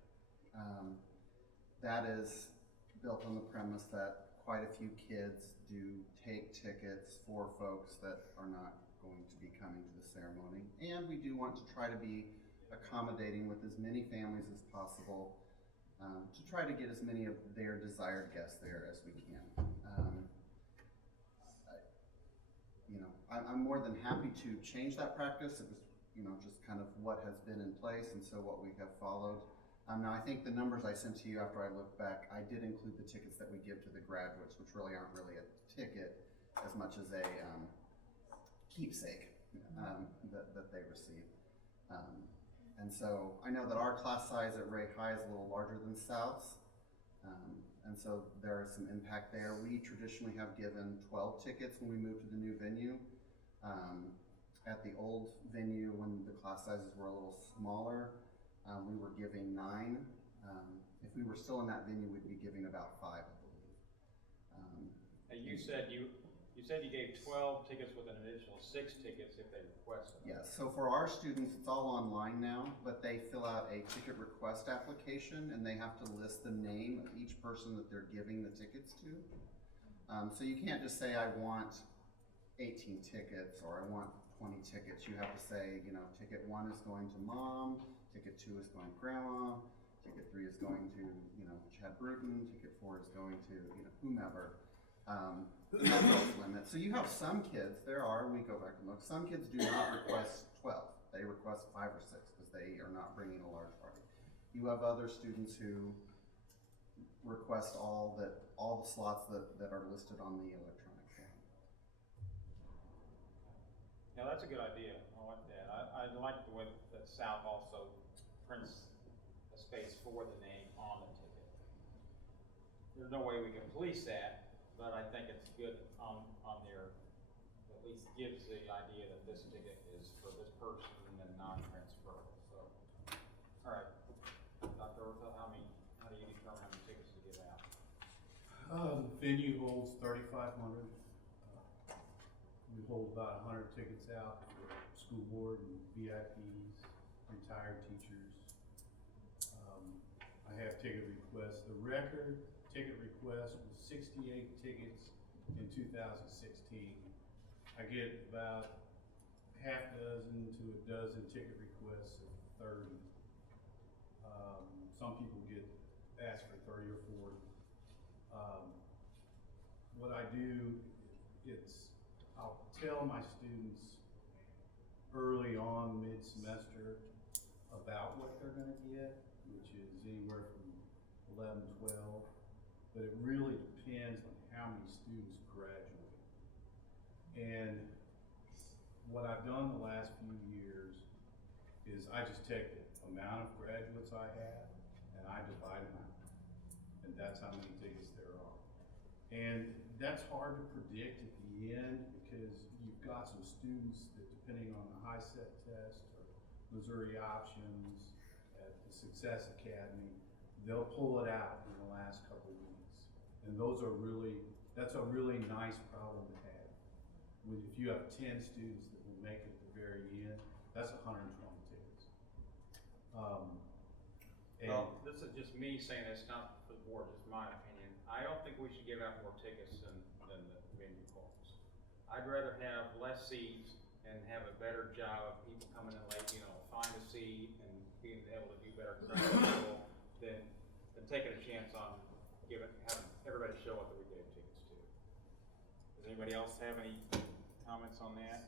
That is built on the premise that quite a few kids do take tickets for folks that are not going to be coming to the ceremony. And we do want to try to be accommodating with as many families as possible to try to get as many of their desired guests there as we can. I'm more than happy to change that practice. It was, just kind of what has been in place and so what we have followed. Now I think the numbers I sent to you after I looked back, I did include the tickets that we give to the graduates, which really aren't really a ticket as much as a keepsake that they receive. And so I know that our class size at Ray High is a little larger than South's. And so there is some impact there. We traditionally have given 12 tickets when we moved to the new venue. At the old venue, when the class sizes were a little smaller, we were giving 9. If we were still in that venue, we'd be giving about 5, I believe. And you said you gave 12 tickets with an additional 6 tickets if they requested. Yes, so for our students, it's all online now, but they fill out a ticket request application and they have to list the name of each person that they're giving the tickets to. So you can't just say, I want 18 tickets or I want 20 tickets. You have to say, ticket 1 is going to mom, ticket 2 is going to grandma, ticket 3 is going to, Chad Bruton, ticket 4 is going to, whomever. Not those limits. So you have some kids, we go back and look, some kids do not request 12. They request 5 or 6 because they are not bringing a large party. You have other students who request all the slots that are listed on the electronic form. Yeah, that's a good idea. I like that. I like the way that South also prints a space for the name on the ticket. There's no way we can police that, but I think it's good on there. At least gives the idea that this ticket is for this person and non-transferable. So, all right, Dr. Orville, how do you determine how many tickets to give out? The venue holds 3,500. We hold about 100 tickets out for school board and VIPs, retired teachers. I have ticket requests. The record ticket request was 68 tickets in 2016. I get about half dozen to a dozen ticket requests of 30. Some people ask for 30 or 40. What I do, I'll tell my students early on, mid-semester, about what they're gonna get, which is anywhere from 11, 12, but it really depends on how many students graduate. And what I've done the last few years is I just take the amount of graduates I have and I divide them out. And that's how many tickets there are. And that's hard to predict at the end because you've got some students that, depending on the high set test or Missouri options at the Success Academy, they'll pull it out in the last couple of weeks. And that's a really nice problem to have. If you have 10 students that will make it at the very end, that's 120 tickets. Well, this is just me saying this, not for the board, just my opinion. I don't think we should give out more tickets than the venue calls. I'd rather have less seats and have a better job of people coming in late, find a seat and being able to do better crowd control than taking a chance on having everybody show up that we gave tickets to. Does anybody else have any comments on that?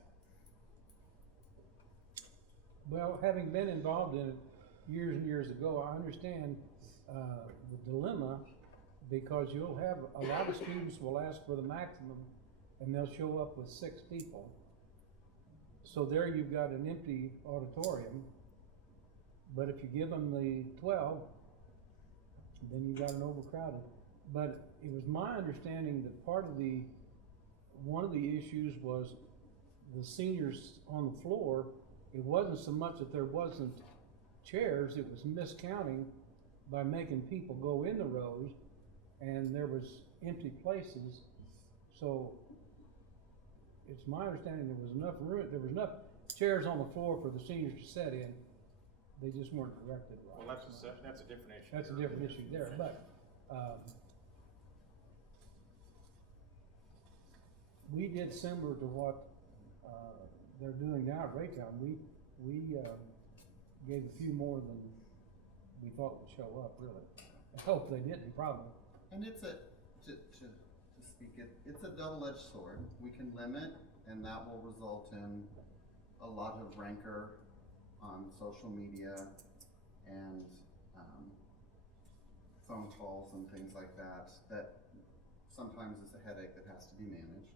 Well, having been involved in it years and years ago, I understand the dilemma, because you'll have a lot of students will ask for the maximum and they'll show up with 6 people. So there you've got an empty auditorium, but if you give them the 12, then you got an overcrowded. But it was my understanding that one of the issues was the seniors on the floor it wasn't so much that there wasn't chairs, it was miscounting by making people go in the rows, and there was empty places. So it's my understanding there was enough room, there was enough chairs on the floor for the seniors to sit in. They just weren't directed right. Well, that's a different issue. That's a different issue there, but, we did similar to what, they're doing now at Reitan. We gave a few more than we thought would show up, really. I hope they didn't, probably. And it's to speak it, it's a double-edged sword. We can limit, and that will result in a lot of rancor on social media and phone calls and things like that, that sometimes is a headache that has to be managed.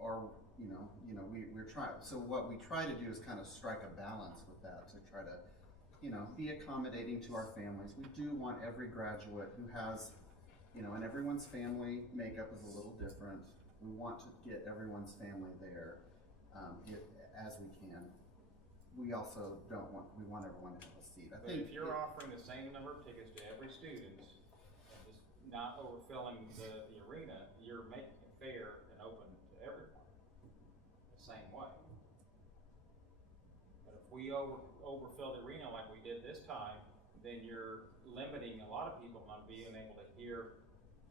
Or we're trying, so what we try to do is kind of strike a balance with that to try to, be accommodating to our families. We do want every graduate who has, and everyone's family makeup is a little different. We want to get everyone's family there as we can. We also we want everyone to have a seat. I But think if you're offering the same number of tickets to every student, and just not overfilling the arena, you're making it fair and open to everyone, the same way. But if we overfill the arena like we did this time, then you're limiting a lot of people on being able to hear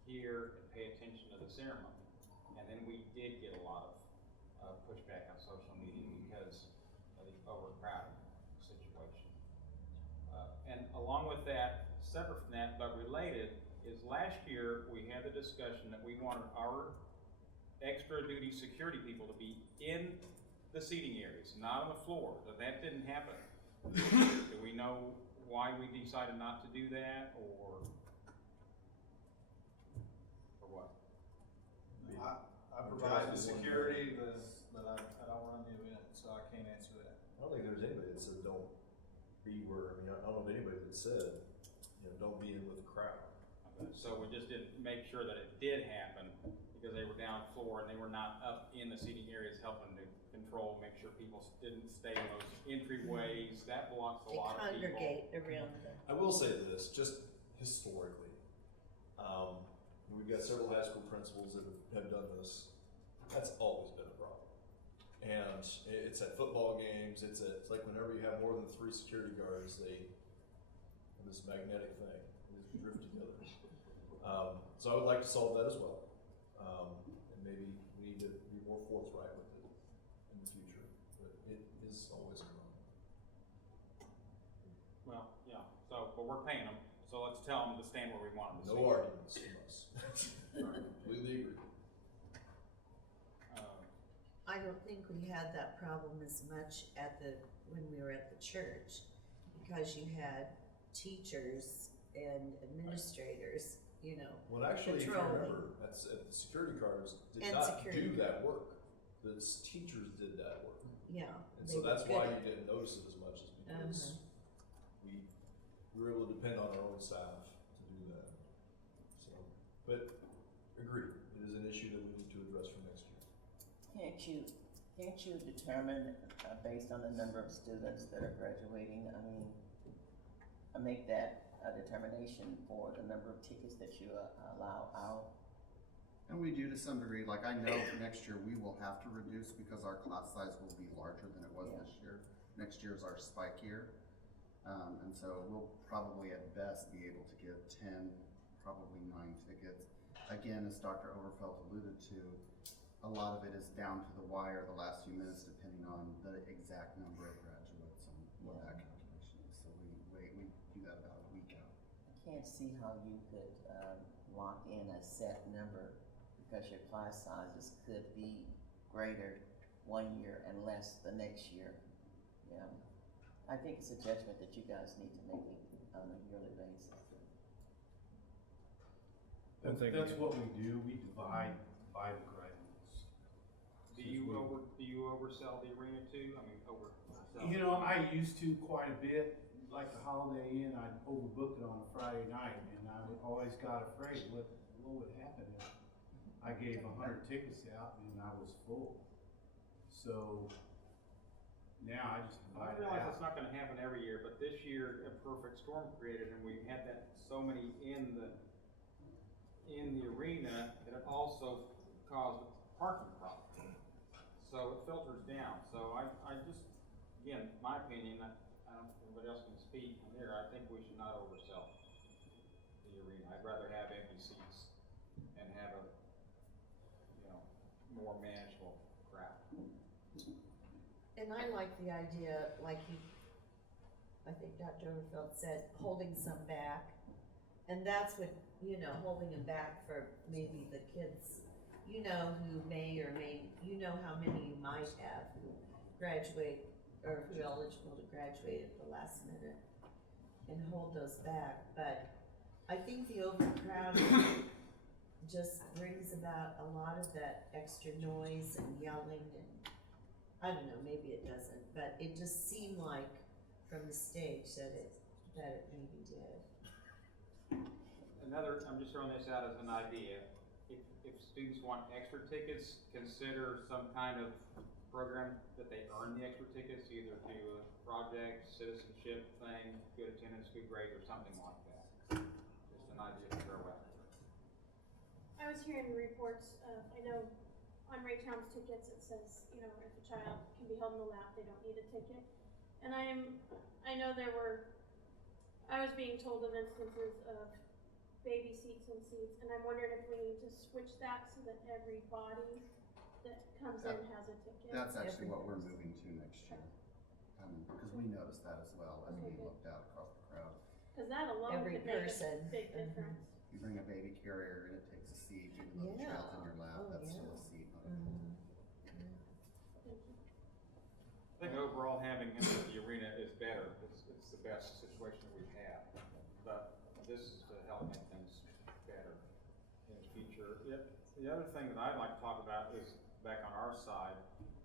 and pay attention to the ceremony. And then we did get a lot of pushback on social media because of the overcrowding situation. And along with that, separate from that, but related, is last year we had the discussion that we wanted our extra duty security people to be in the seating areas, not on the floor. That didn't happen. Do we know why we decided not to do that, or what? I provide the security, but I don't run the event, so I can't answer that. I don't think there's anybody that said don't be where, I don't know of anybody that said, don't be in with the crowd. Okay, so we just didn't make sure that it did happen because they were down floor and they were not up in the seating areas helping to control, make sure people didn't stay in those entryways. That blocks a lot of people. Congregate around them. I will say this, just historically, we've got several high school principals that have done this. That's always been a problem. And it's at football games, it's like whenever you have more than 3 security guards, this magnetic thing, they just drift together. So I would like to solve that as well. And maybe we need to be more forthright with it in the future, but it is always a problem. Well, yeah, but we're paying them, so let's tell them to stand where we want them to No arguments from us. Completely agree. I don't think we had that problem as much when we were at the church, because you had teachers and administrators, Well, actually, if you controlling. remember, the security guards did And not security. do that work. The teachers did that work. Yeah. And they so were that's good why at you didn't notice it as much, is because we were able to depend on our own staff to do that. So, but agree, it is an issue that we need to address for next year. Can't you determine, based on the number of students that are graduating, make that a determination for the number of tickets that you allow out? And we do to some degree, like I know next year we will have to reduce because our class size will be larger than it was this year. Next year is our spike year. And so we'll probably at best be able to give 10, probably 9 tickets. Again, as Dr. Overfelt alluded to, a lot of it is down to the wire the last few minutes depending on the exact number of graduates and what that calculation is. So we do that about a week out. I can't see how you could lock in a set number, because your class sizes could be greater one year and less the next year. Yeah, I think it's a judgment that you guys need to make on a yearly basis. That's what we do, we divide by the graduates. Do you oversell the arena too? oversell? I used to quite a bit. Like the Holiday Inn, I'd overbook it on a Friday night, and I always got afraid what would happen if I gave 100 tickets out and I was full. So now I just I divide it realize out. it's not gonna happen every year, but this year a perfect storm created and we had that, so many in the arena, that it also caused a parking problem. So it filters down, so I just, again, my opinion, I don't, everybody else can speak on here, I think we should not oversell the arena. I'd rather have empty seats and have a, more manageable crowd. And I like the idea, like I think Dr. Overfeld said, holding some back. And that's what, holding them back for maybe the kids, who may or may, how many you might have who graduate or who are eligible to graduate at the last minute and hold those back. But I think the overcrowding just brings about a lot of that extra noise and yelling, and I don't know, maybe it doesn't, but it just seemed like from the stage that it maybe did. I'm just throwing this out as an idea. If students want extra tickets, consider some kind of program that they earn the extra tickets, either through a project, citizenship thing, good attendance, good grades, or something like that. Just an idea to throw out. I was hearing reports of, I know on Reitan's tickets it says, if a child can be held in the lap, they don't need a ticket. And I know I was being told of instances of baby seats and seats, and I'm wondering if we need to switch that so that every body that comes in has a ticket. That's actually what we're moving to next year. Because we noticed that as well as we looked out across the crowd. Because that alone Every could make person. a big difference. You bring a baby carrier and it takes a seat, even though the child's in your lap, that's still a seat. Not a I think overall having him in the arena is better. It's the best situation that we've had. But this is to help make things better in the future. The other thing that I'd like to talk about is, back on our side,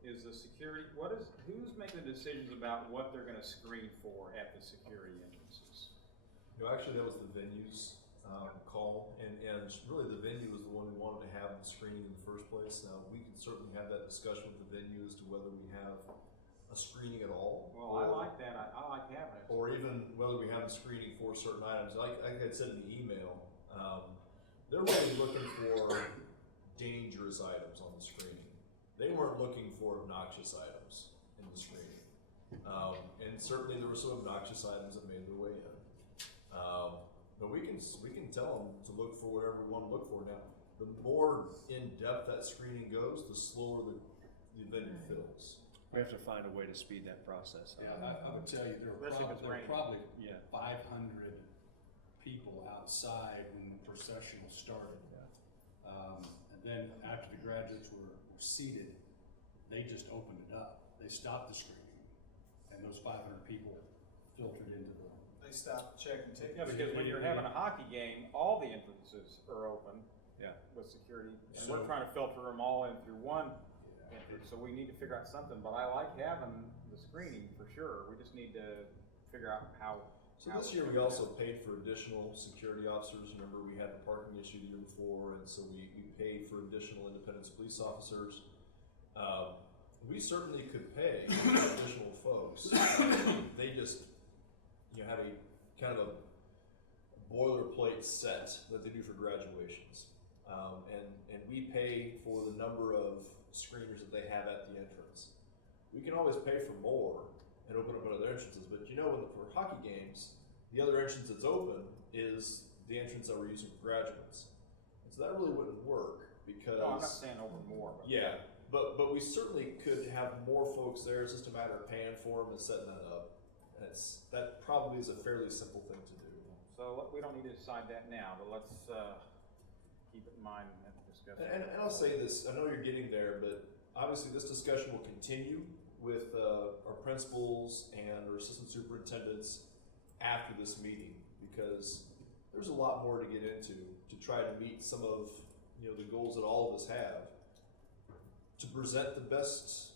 is the security. Who's making the decisions about what they're gonna screen for at the security entrances? Actually, that was the venue's call, and really the venue was the one who wanted to have the screening in the first place. Now, we can certainly have that discussion with the venue as to whether we have a screening at all. Well, I like that. I like having it. Or even whether we have a screening for certain items. Like I had said in the email, they're really looking for dangerous items on the screening. They weren't looking for obnoxious items in the screening. And certainly there were some obnoxious items that made their way in. But we can tell them to look for whatever we want to look for. Now, the more in-depth that screening goes, the slower the venue fills. We have to find a way to speed that process up. Yeah, I would tell you there were probably 500 people outside when the procession started. And then after the graduates were seated, they just opened it up. They stopped the screening, and those 500 people filtered into the. They stopped checking tickets. Yeah, because when you're having a hockey game, all the entrances are open. Yeah. With security, and we're trying to filter them all in through one entrance. So we need to figure out something. But I like having the screening for sure. We just need to figure out how. So this year we also paid for additional security officers. Remember, we had the parking issue the year before, and so we paid for additional Independence police officers. We certainly could pay for additional folks. They just, had a kind of a boilerplate set that they do for graduations. And we pay for the number of screeners that they have at the entrance. We can always pay for more and open up other entrances, but for hockey games, the other entrance that's open is the entrance that we're using for graduates. And so that really wouldn't work because. No, I'm not saying open more. But yeah, but we certainly could have more folks there. It's just a matter of paying for them and setting that up. And that probably is a fairly simple thing to do. So we don't need to decide that now, but let's keep it in mind and discuss it. And I'll say this, I know you're getting there, but obviously this discussion will continue with our principals and our assistant superintendents after this meeting, because there's a lot more to get into to try to meet some of the goals that all of us have to present the best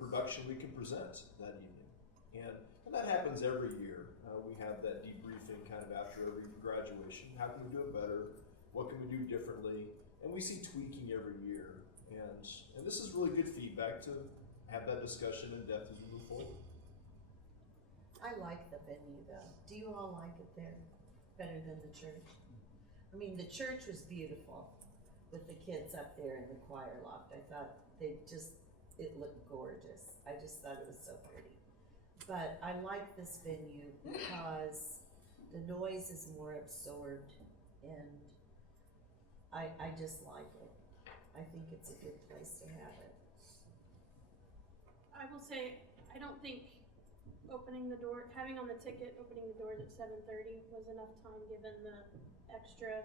production we can present that evening. And that happens every year. We have that debriefing kind of after every graduation. How can we do it better? What can we do differently? And we see tweaking every year. And this is really good feedback to have that discussion in depth as we move forward. I like the venue though. Do you all like it there better than the church? I mean, the church was beautiful with the kids up there in the choir loft. I thought it looked gorgeous. I just thought it was so pretty. But I like this venue because the noise is more absorbed and I just like it. I think it's a good place to have it. I will say, I don't think having on the ticket, opening the doors at 7:30 was enough time given the extra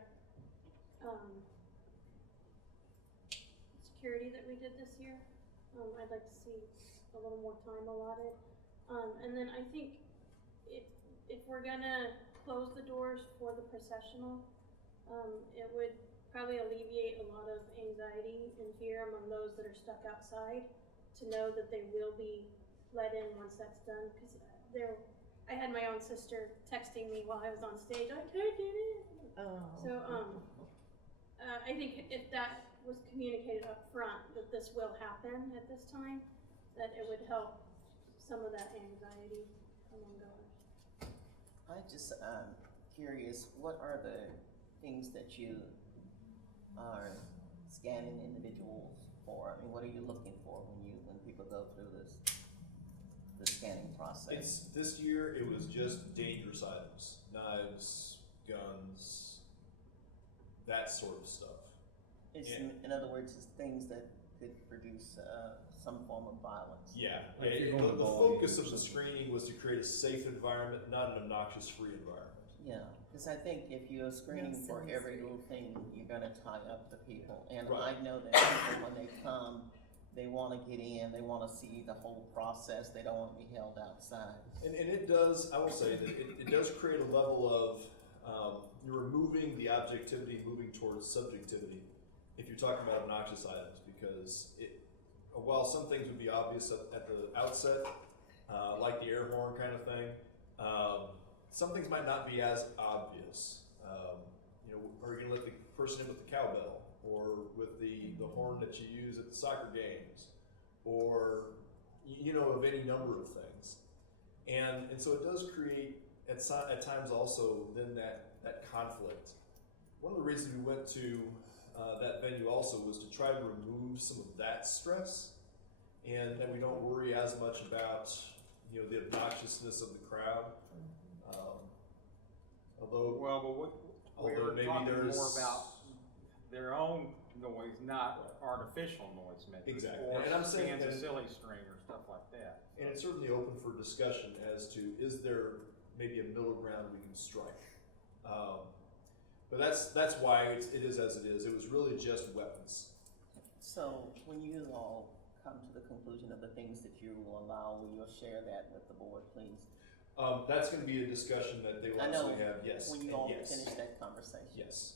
security that we did this year. I'd like to see a little more time allotted. And then I think if we're gonna close the doors for the processional, it would probably alleviate a lot of anxiety and fear among those that are stuck outside to know that they will be let in once that's done. Because I had my own sister texting me while I was on stage, I can't get in. Oh. So I think if that was communicated up front, that this will happen at this time, that it would help some of that anxiety among goers. I'm just curious, what are the things that you are scanning individuals for? I mean, what are you looking for when people go through the scanning process? This year, it was just dangerous items, knives, guns, that sort of stuff. In other words, it's things that could produce some form of violence. Yeah, Like the focus of the screening was to create a safe environment, not an obnoxious-free environment. Yeah, because I think if you're screening for every little thing, you're gonna tie up the people. And Right. I know that people, when they come, they wanna get in, they wanna see the whole process, they don't wanna be held outside. And it does, I will say that it does create a level of, you're removing the objectivity, moving towards subjectivity, if you're talking about obnoxious items, because while some things would be obvious at the outset, like the air horn kind of thing, some things might not be as obvious. Are you gonna let the person in with the cowbell, or with the horn that you use at the soccer games, or of any number of things, and so it does create at times also then that conflict. One of the reasons we went to that venue also was to try to remove some of that stress, and that we don't worry as much about the obnoxiousness of the crowd. Although we were maybe talking there's more about their own noise, not artificial noise making. Exactly. Or And I'm saying stands a that- silly string or stuff like that. And it's certainly open for discussion as to, is there maybe a middle ground we can strike? But that's why it is as it is. It was really just weapons. So when you all come to the conclusion of the things that you will allow, will you share that with the board, please? That's going to be a discussion that they will I know, actually have, yes. when you and all yes. finish that conversation. Yes.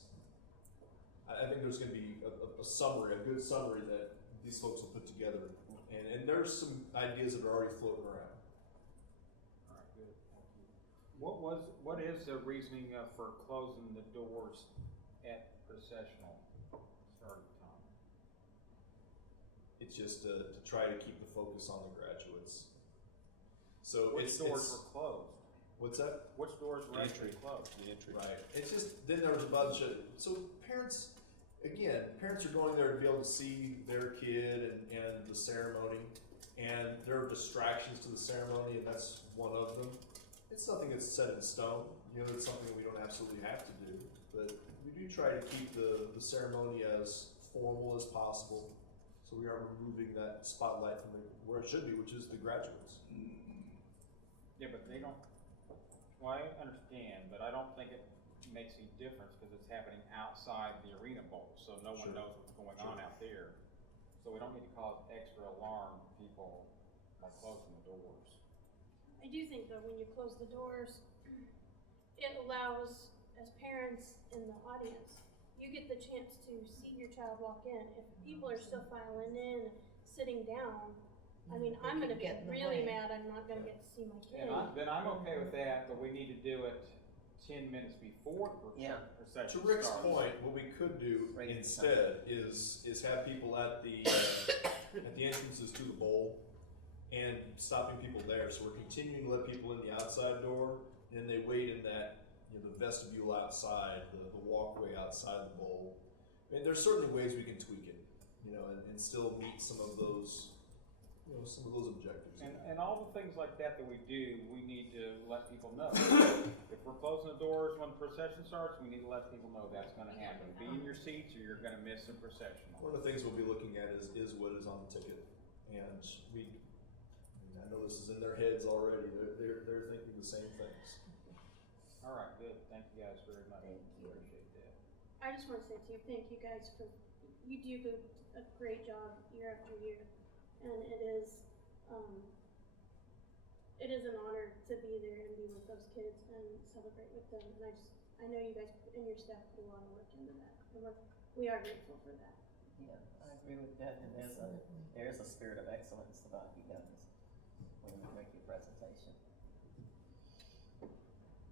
I think there's going to be a summary, a good summary that these folks will put together. And there's some ideas that are already floating around. All right, good. Thank you. What is the reasoning for closing the doors at processional starting time? It's just to try to keep the focus on the graduates. So Which doors were closed? What's that? Which doors were The actually entry. closed? The entry. Right. It's just, then there was a bunch of, so parents are going there to be able to see their kid and the ceremony, and there are distractions to the ceremony, and that's one of them. It's nothing that's set in stone, it's something we don't absolutely have to do, but we do try to keep the ceremony as formal as possible, so we aren't removing that spotlight from where it should be, which is the graduates. Yeah, but they don't, well, I understand, but I don't think it makes any difference because it's happening outside the arena bowl, so no one Sure. knows what's going on out there. So we don't need to cause extra alarm to people by closing the doors. I do think though, when you close the doors, it allows, as parents in the audience, you get the chance to see your child walk in. If people are still filing in, sitting down, I mean, They I'm could gonna be get in the really way. mad I'm not gonna get to see my kid. Then I'm okay with that, but we need to do it 10 minutes before the Yeah. procession To Rick's starts. point, what we could do Right. instead is have people at the entrances to the bowl and stopping people there. So we're continuing to let people in the outside door, and they wait in that, you know, the vestibule outside, the walkway outside the bowl. I mean, there's certainly ways we can tweak it, you know, and still meet some of those, you know, some of those objectives. And all the things like that we do, we need to let people know. If we're closing the doors when the procession starts, we need to let people know that's gonna happen. Be in your seats or you're gonna miss the procession. One of the things we'll be looking at is what is on the ticket. And I know this is in their heads already, they're thinking the same things. All right, good. Thank you guys very much. Thank you. Appreciate that. I just want to say too, thank you guys for, you do a great job year after year. And it is an honor to be there and be with those kids and celebrate with them. And I know you guys and your staff put a lot of work into that. And we are grateful for that. Yeah, I agree with that, and there's a spirit of excellence about you guys when you make your presentation.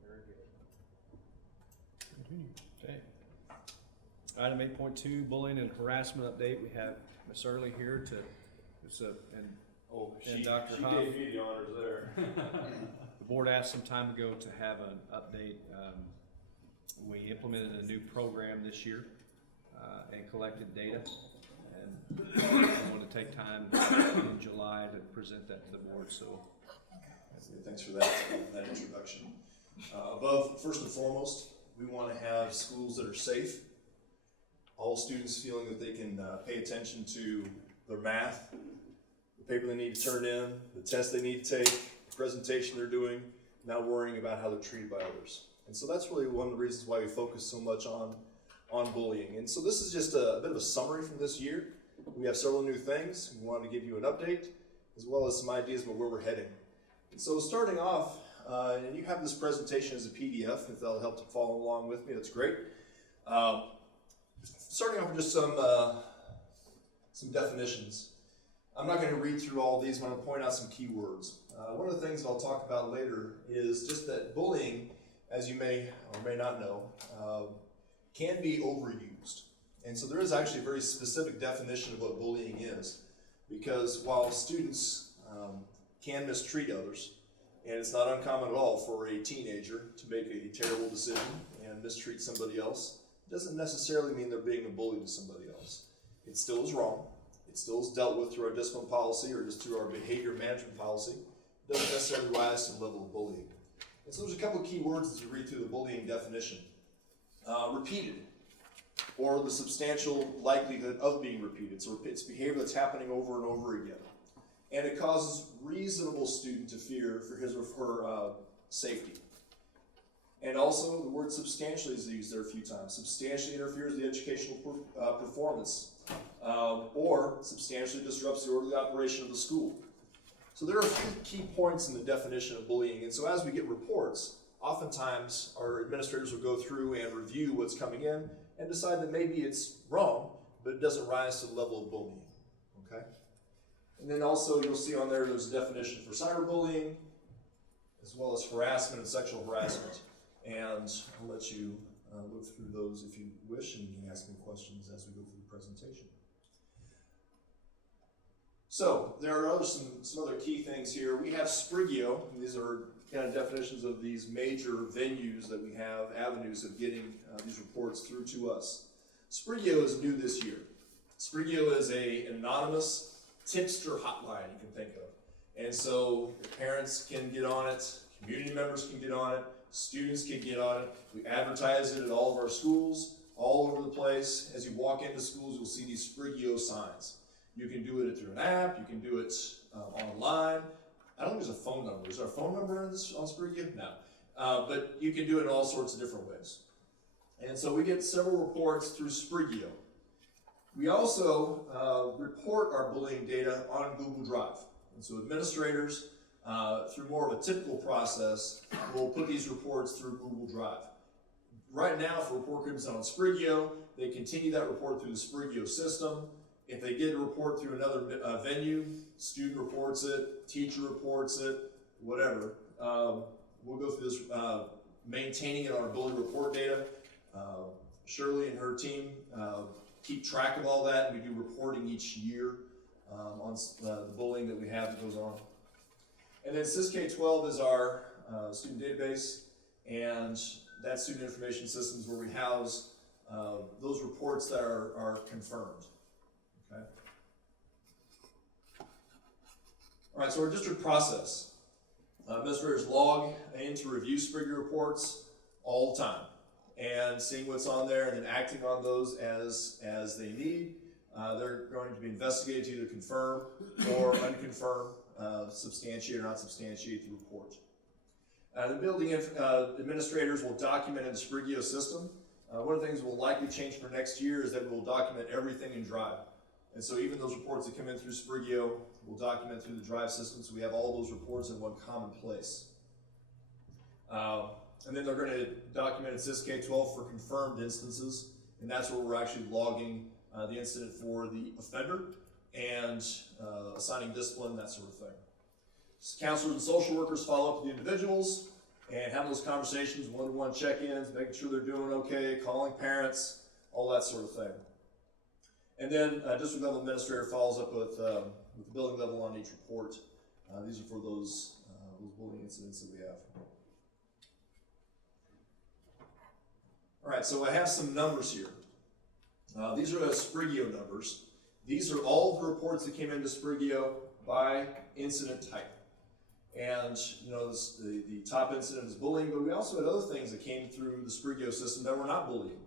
Very good. Okay. Item 8.2, bullying and harassment update. We have Ms. Early here to, and Dr. Huff. She gave me the honors there. The board asked some time ago to have an update. We implemented a new program this year and collected data. And I want to take time in July to present that to the board. So, thanks for that introduction. First and foremost, we want to have schools that are safe. All students feeling that they can pay attention to their math, the paper they need to turn in, the test they need to take, the presentation they're doing, not worrying about how they're treated by others. And so that's really one of the reasons why we focus so much on bullying. And so this is just a bit of a summary from this year. We have several new things. We wanted to give you an update, as well as some ideas about where we're heading. And so starting off, and you have this presentation as a PDF, if that'll help to follow along with me, that's great. Starting off with just some definitions. I'm not going to read through all these, but I'm going to point out some key words. One of the things I'll talk about later is just that bullying, as you may or may not know, can be overused. And so there is actually a very specific definition of what bullying is, because while students can mistreat others, and it's not uncommon at all for a teenager to make a terrible decision and mistreat somebody else, it doesn't necessarily mean they're being a bully to somebody else. It still is wrong. It still is dealt with through our discipline policy or just through our behavior management policy. It doesn't necessarily rise to the level of bullying. And so there's a couple of key words as you read through the bullying definition. Repeated, or the substantial likelihood of being repeated. So it's behavior that's happening over and over again. And it causes reasonable student to fear for his or her safety. And also the word substantially is used there a few times. Substantially interferes with the educational performance, or substantially disrupts the orderly operation of the school. So there are a few key points in the definition of bullying. And so as we get reports, oftentimes our administrators will go through and review what's coming in and decide that maybe it's wrong, but it doesn't rise to the level of bullying, okay? And then also you'll see on there's a definition for cyberbullying, as well as harassment and sexual harassment. And I'll let you look through those if you wish, and you can ask me questions as we go through the presentation. So there are some other key things here. We have Sprigio. These are kind of definitions of these major venues that we have, avenues of getting these reports through to us. Sprigio is new this year. Sprigio is an anonymous tipster hotline you can think of. And so parents can get on it, community members can get on it, students can get on it. We advertise it at all of our schools, all over the place. As you walk into schools, you'll see these Sprigio signs. You can do it through an app, you can do it online. I don't think there's a phone number. Is there a phone number on Sprigio? No. But you can do it in all sorts of different ways. And so we get several reports through Sprigio. We also report our bullying data on Google Drive. And so administrators, through more of a typical process, will put these reports through Google Drive. Right now, if a report comes on Sprigio, they continue that report through the Sprigio system. If they get a report through another venue, student reports it, teacher reports it, whatever. We'll go through this, maintaining it on our bullying report data. Shirley and her team keep track of all that, and we do reporting each year on the bullying that we have that goes on. And then SysK-12 is our student database, and that student information system is where we house those reports that are confirmed. Okay. All right, so our district process. Administrators log in to review Sprigga reports all the time, and seeing what's on there and then acting on those as they need. They're going to be investigated to either confirm or unconfirm, substantiate or not substantiate the report. The building administrators will document in the Sprigga system. One of the things we'll likely change for next year is that we'll document everything in Drive. And so even those reports that come in through Sprigga, we'll document through the Drive system, so we have all those reports in one common place. And then they're going to document in SysK-12 for confirmed instances, and that's where we're actually logging the incident for the offender and assigning discipline, that sort of thing. Counselors and social workers follow up with the individuals and have those conversations, one-to-one check-ins, making sure they're doing okay, calling parents, all that sort of thing. And then district level administrator follows up with the building level on each report. These are for those bullying incidents that we have. All right, so I have some numbers here. These are the Sprigga numbers. These are all the reports that came into Sprigga by incident type. And you know, the top incident is bullying, but we also had other things that came through the Sprigga system that were not bullying.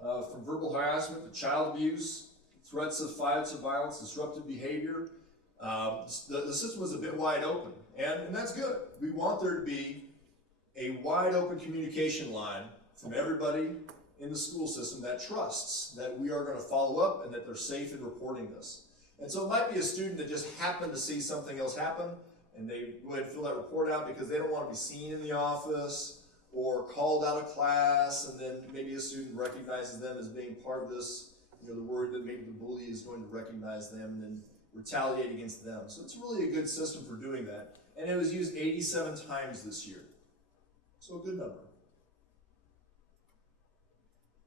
From verbal harassment to child abuse, threats of violence, disruptive behavior. The system was a bit wide open, and that's good. We want there to be a wide open communication line from everybody in the school system that trusts that we are going to follow up and that they're safe in reporting this. And so it might be a student that just happened to see something else happen, and they go ahead and fill that report out because they don't want to be seen in the office or called out of class, and then maybe a student recognizes them as being part of this, you know, the word that maybe the bully is going to recognize them and then retaliate against them. So it's really a good system for doing that. And it was used 87 times this year. So a good number.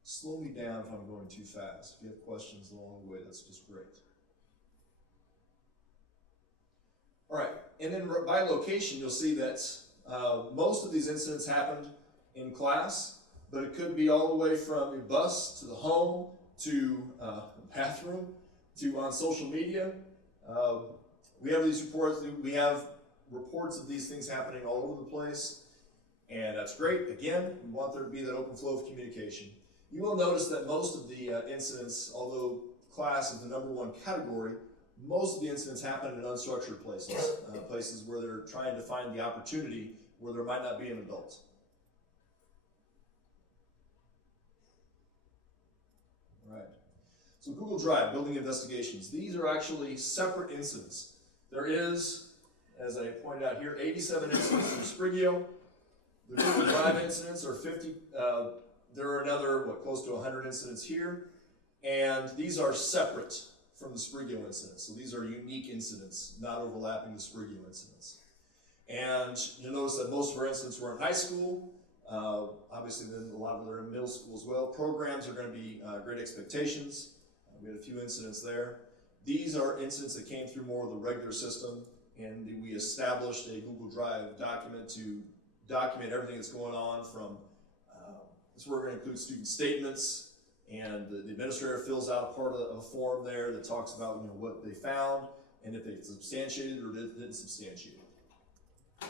Slow me down if I'm going too fast. If you have questions along the way, that's just great. All right, and then by location, you'll see that most of these incidents happened in class, but it could be all the way from your bus to the home to the bathroom to on social media. We have these reports. We have reports of these things happening all over the place, and that's great. Again, we want there to be that open flow of communication. You will notice that most of the incidents, although class is the #1 category, most of the incidents happen in unstructured places, places where they're trying to find the opportunity where there might not be an adult. All right. So Google Drive, building investigations. These are actually separate incidents. There is, as I pointed out here, 87 incidents from Sprigga. The Google Drive incidents are 50. There are another, close to 100 incidents here. And these are separate from the Sprigga incidents. So these are unique incidents, not overlapping the Sprigga incidents. And you'll notice that most of our incidents were in high school. Obviously, then a lot of them are in middle school as well. Programs are going to be Great Expectations. We had a few incidents there. These are incidents that came through more of the regular system, and we established a Google Drive document to document everything that's going on from, this is where we're going to include student statements, and the administrator fills out a part of a form there that talks about what they found, and if they substantiated or didn't substantiate it.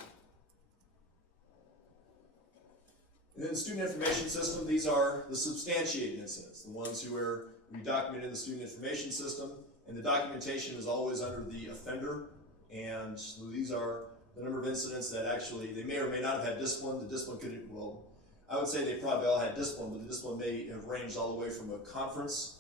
And then the student information system, these are the substantiated incidents, the ones who are we document in the student information system, and the documentation is always under the offender, and so these are the number of incidents that actually, they may or may not have had discipline. The discipline could, well, I would say they probably all had discipline, but the discipline may have ranged all the way from a conference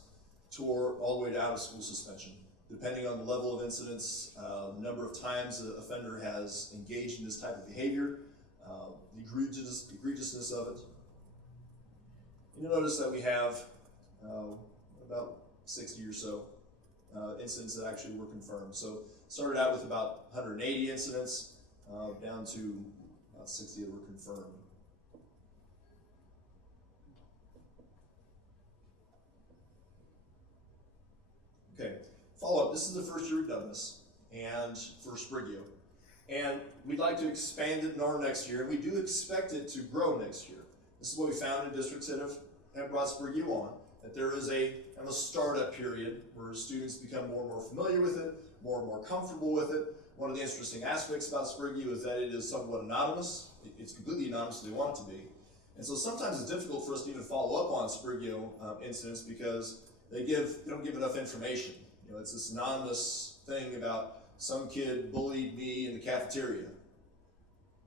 tour all the way to out of school suspension, depending on the level of incidents, the number of times the offender has engaged in this type of behavior, the egregiousness of it. You'll notice that we have about 60 or so incidents that actually were confirmed. So started out with about 180 incidents, down to about 60 that were confirmed. Okay, follow-up. This is the first year we've done this, and for Sprigga. And we'd like to expand it in our next year, and we do expect it to grow next year. This is what we found in districts that have brought Sprig U on, that there is a kind of a startup period where students become more and more familiar with it, more and more comfortable with it. One of the interesting aspects about Sprig U is that it is somewhat anonymous. It's completely anonymous if they want it to be. And so sometimes it's difficult for us to even follow up on Sprig U incidents because they don't give enough information. You know, it's this anonymous thing about some kid bullied me in the cafeteria.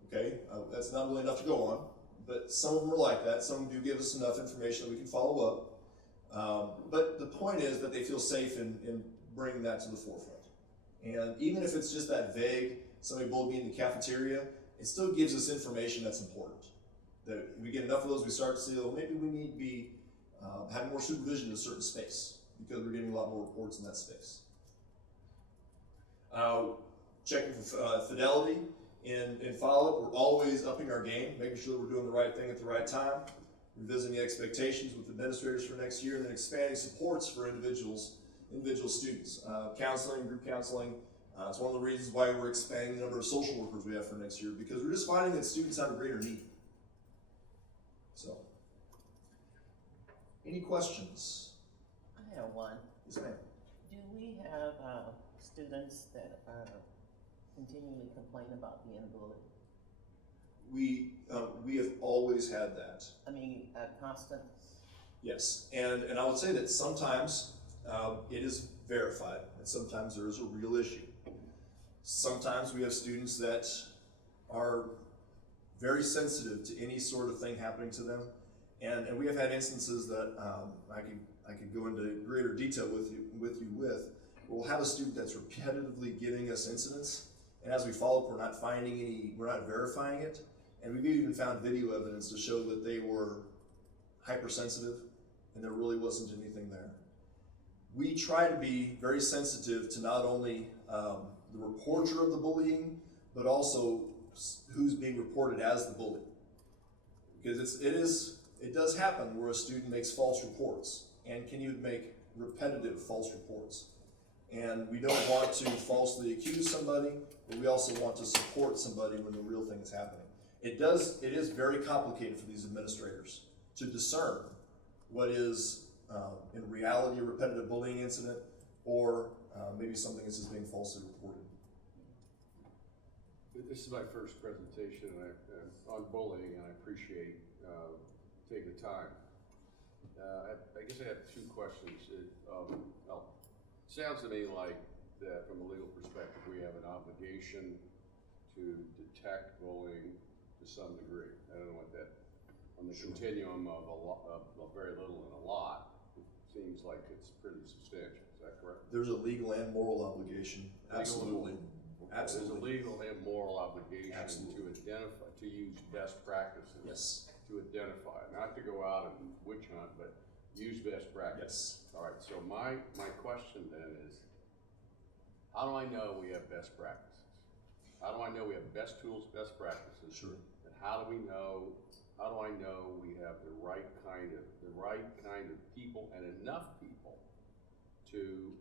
Okay, that's not really enough to go on, but some of them are like that. Some do give us enough information that we can follow up. But the point is that they feel safe in bringing that to the forefront. And even if it's just that vague, somebody bullied me in the cafeteria, it still gives us information that's important. That if we get enough of those, we start to see, oh, maybe we need to be having more supervision in a certain space because we're getting a lot more reports in that space. Checking for fidelity in follow-up. We're always upping our game, making sure that we're doing the right thing at the right time, revisiting the expectations with administrators for next year, and then expanding supports for individual students. Counseling, group counseling. It's one of the reasons why we're expanding the number of social workers we have for next year, because we're just finding that students have a greater need. So, any questions? I have one. Yes, ma'am. Do we have students that continually complain about being bullied? We have always had that. I mean, constant? Yes, and I would say that sometimes it is verified, and sometimes there is a real issue. Sometimes we have students that are very sensitive to any sort of thing happening to them, and we have had instances that I could go into greater detail with you. We'll have a student that's repetitively giving us incidents, and as we follow up, we're not verifying it, and we've even found video evidence to show that they were hypersensitive, and there really wasn't anything there. We try to be very sensitive to not only the reporter of the bullying, but also who's being reported as the bully. Because it does happen where a student makes false reports, and can even make repetitive false reports. And we don't want to falsely accuse somebody, but we also want to support somebody when the real thing is happening. It is very complicated for these administrators to discern what is in reality a repetitive bullying incident or maybe something that's just being falsely reported. This is my first presentation on bullying, and I appreciate taking the time. I guess I have two questions. Sounds to me like that from a legal perspective, we have an obligation to detect bullying to some degree. I don't know what that, on the continuum of very little and a lot, it seems like it's pretty substantial. Is that correct? There's a legal and moral obligation. Absolutely. Absolutely. There's a legal and moral obligation Absolutely. to identify, to use best practices. Yes. To identify, not to go out and witch hunt, but use best practices. Yes. All right, so my question then is, how do I know we have best practices? How do I know we have best tools, best practices? Sure. And how do I know we have the right kind of people and enough people to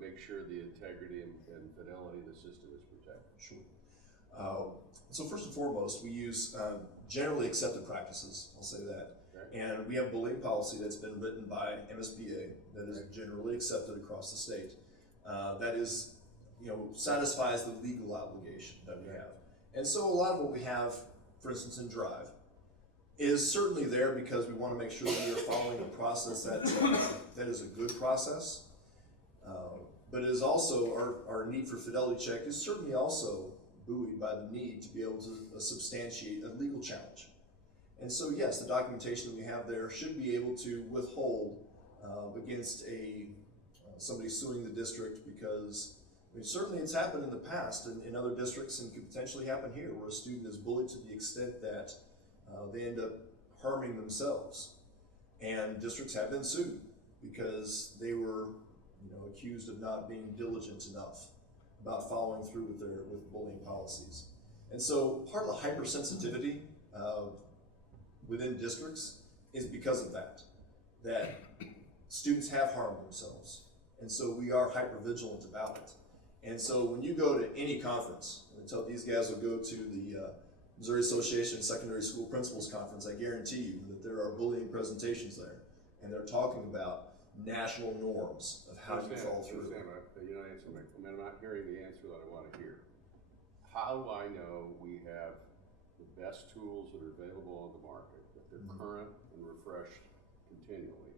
make sure the integrity and fidelity of the system is protected? Sure. So first and foremost, we use generally accepted practices, I'll say that. Okay. And we have bullying policy that's been written by MSBA that is generally accepted across the state. That is, satisfies the legal obligation that we have. And so a lot of what we have, for instance, in Drive, is certainly there because we want to make sure that we are following a process that is a good process. But it is also, our need for fidelity check is certainly also buoyed by the need to be able to substantiate a legal challenge. And so yes, the documentation that we have there should be able to withhold against somebody suing the district, because certainly it's happened in the past in other districts and could potentially happen here, where a student is bullied to the extent that they end up harming themselves. And districts have been sued because they were accused of not being diligent enough about following through with bullying policies. And so part of the hypersensitivity within districts is because of that students have harmed themselves. And so we are hypervigilant about it. And so when you go to any conference, and tell these guys will go to the Missouri Association of Secondary School Principals Conference, I guarantee you that there are bullying presentations there, and they're talking about national norms of how you fall through. You're not answering I'm not hearing the answer that I want to hear. How do I know we have the best tools that are available on the market, that they're current and refreshed continually?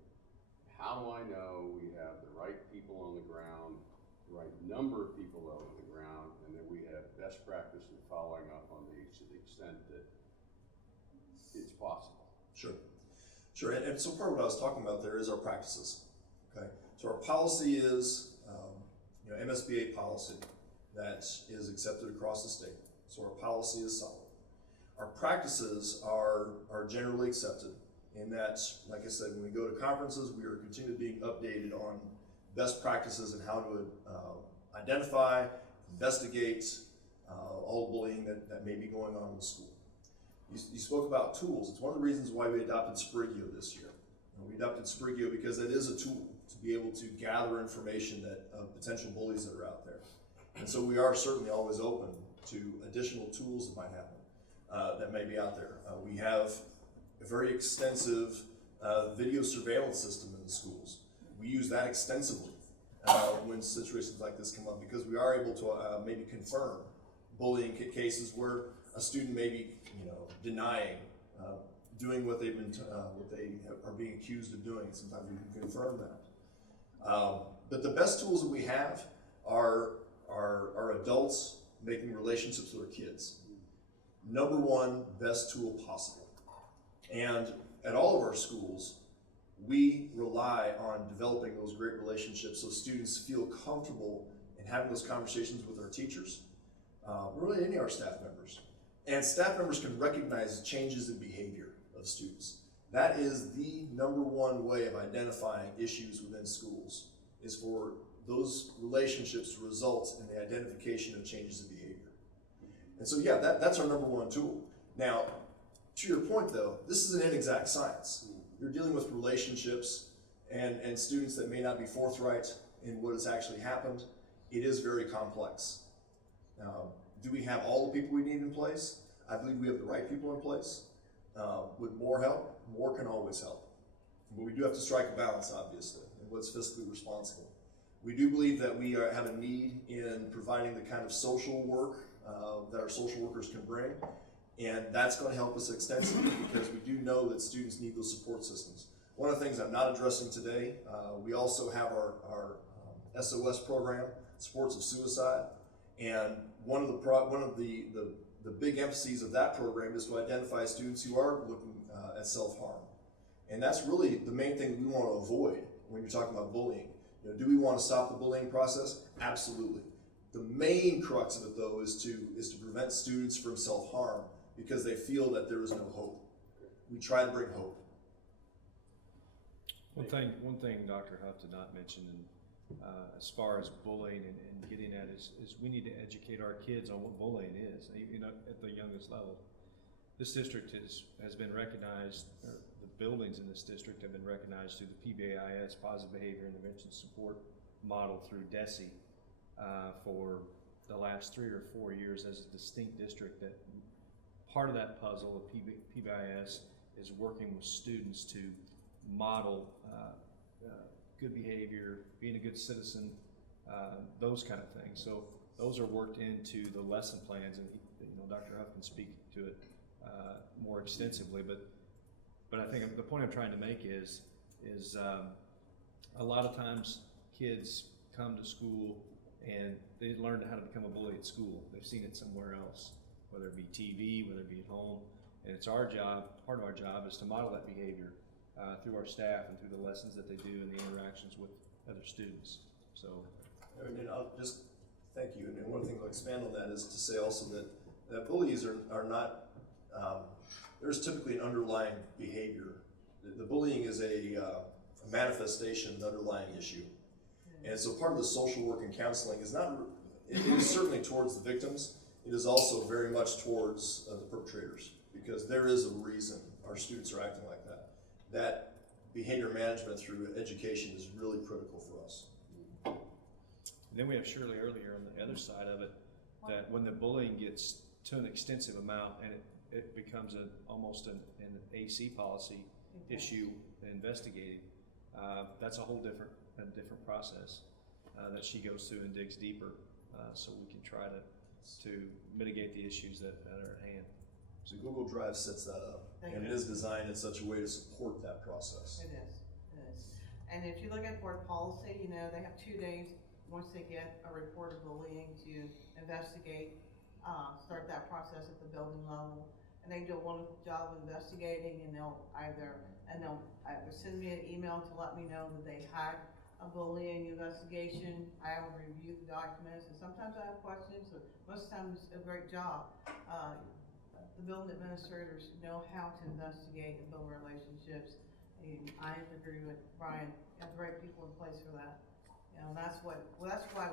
How do I know we have the right people on the ground, the right number of people out on the ground, and that we have best practice in following up on these to the extent that it's possible? Sure. Sure, and so part of what I was talking about there is our practices, okay? So our policy is, MSBA policy that is accepted across the state. So our policy is solid. Our practices are generally accepted in that, like I said, when we go to conferences, we are continually being updated on best practices and how to identify, investigate all bullying that may be going on in the school. You spoke about tools. It's one of the reasons why we adopted Sprigio this year. We adopted Sprigio because it is a tool to be able to gather information of potential bullies that are out there. And so we are certainly always open to additional tools that might happen, that may be out there. We have a very extensive video surveillance system in the schools. We use that extensively when situations like this come up, because we are able to maybe confirm bullying cases where a student may be, denying doing what they are being accused of doing. Sometimes we can confirm that. But the best tools that we have are adults making relationships with their kids. Number one, best tool possible. And at all of our schools, we rely on developing those great relationships so students feel comfortable in having those conversations with our teachers, really any of our staff members. And staff members can recognize changes in behavior of students. That is the number one way of identifying issues within schools, is for those relationships to result in the identification of changes in behavior. And so yeah, that's our number one tool. Now, to your point though, this is an inexact science. You're dealing with relationships and students that may not be forthright in what has actually happened. It is very complex. Do we have all the people we need in place? I believe we have the right people in place. With more help, more can always help. But we do have to strike a balance, obviously, in what's fiscally responsible. We do believe that we have a need in providing the kind of social work that our social workers can bring, and that's going to help us extensively because we do know that students need those support systems. One of the things I'm not addressing today, we also have our SOS program, Supports of Suicide, and one of the big emphases of that program is to identify students who are looking at self-harm. And that's really the main thing we want to avoid when you're talking about bullying. Do we want to stop the bullying process? Absolutely. The main crux of it though is to prevent students from self-harm because they feel that there is no hope. We try to bring hope. One thing Dr. Huff did not mention, as far as bullying and getting at is we need to educate our kids on what bullying is, at the youngest level. This district has been recognized, or the buildings in this district have been recognized through the PBIS, Positive Behavior Intervention Support Model through DESE, for the last 3 or 4 years as a distinct district. That part of that puzzle of PBIS is working with students to model good behavior, being a good citizen, those kind of things. So those are worked into the lesson plans, and Dr. Huff can speak to it more extensively. But I think the point I'm trying to make is a lot of times kids come to school and they learn how to become a bully at school. They've seen it somewhere else, whether it be TV, whether it be at home. And it's our job, part of our job is to model that behavior through our staff and through the lessons that they do and the interactions with other students. So, and I'll just thank you. And one thing I'll expand on that is to say also that bullies are not, there's typically an underlying behavior. The bullying is a manifestation of an underlying issue. And so part of the social work and counseling is not, it is certainly towards the victims. It is also very much towards the perpetrators, because there is a reason our students are acting like that. That behavior management through education is really critical for us. And then we have Shirley earlier on the other side of it, that when the bullying gets to an extensive amount and it becomes almost an AC policy issue investigating, that's a whole different process that she goes through and digs deeper, so we can try to mitigate the issues that are at hand. So Google Drive sets that up, and it is designed in such a way to support that process. It is. And if you look at board policy, you know, they have 2 days, once they get a report of bullying, to investigate, start that process at the building level. And they do a wonderful job of investigating, and they'll either send me an email to let me know that they had a bullying investigation. I'll review the documents, and sometimes I have questions, but most times it's a great job. The building administrators know how to investigate and build relationships. And I agree with Brian, you have the right people in place for that. You know, that's why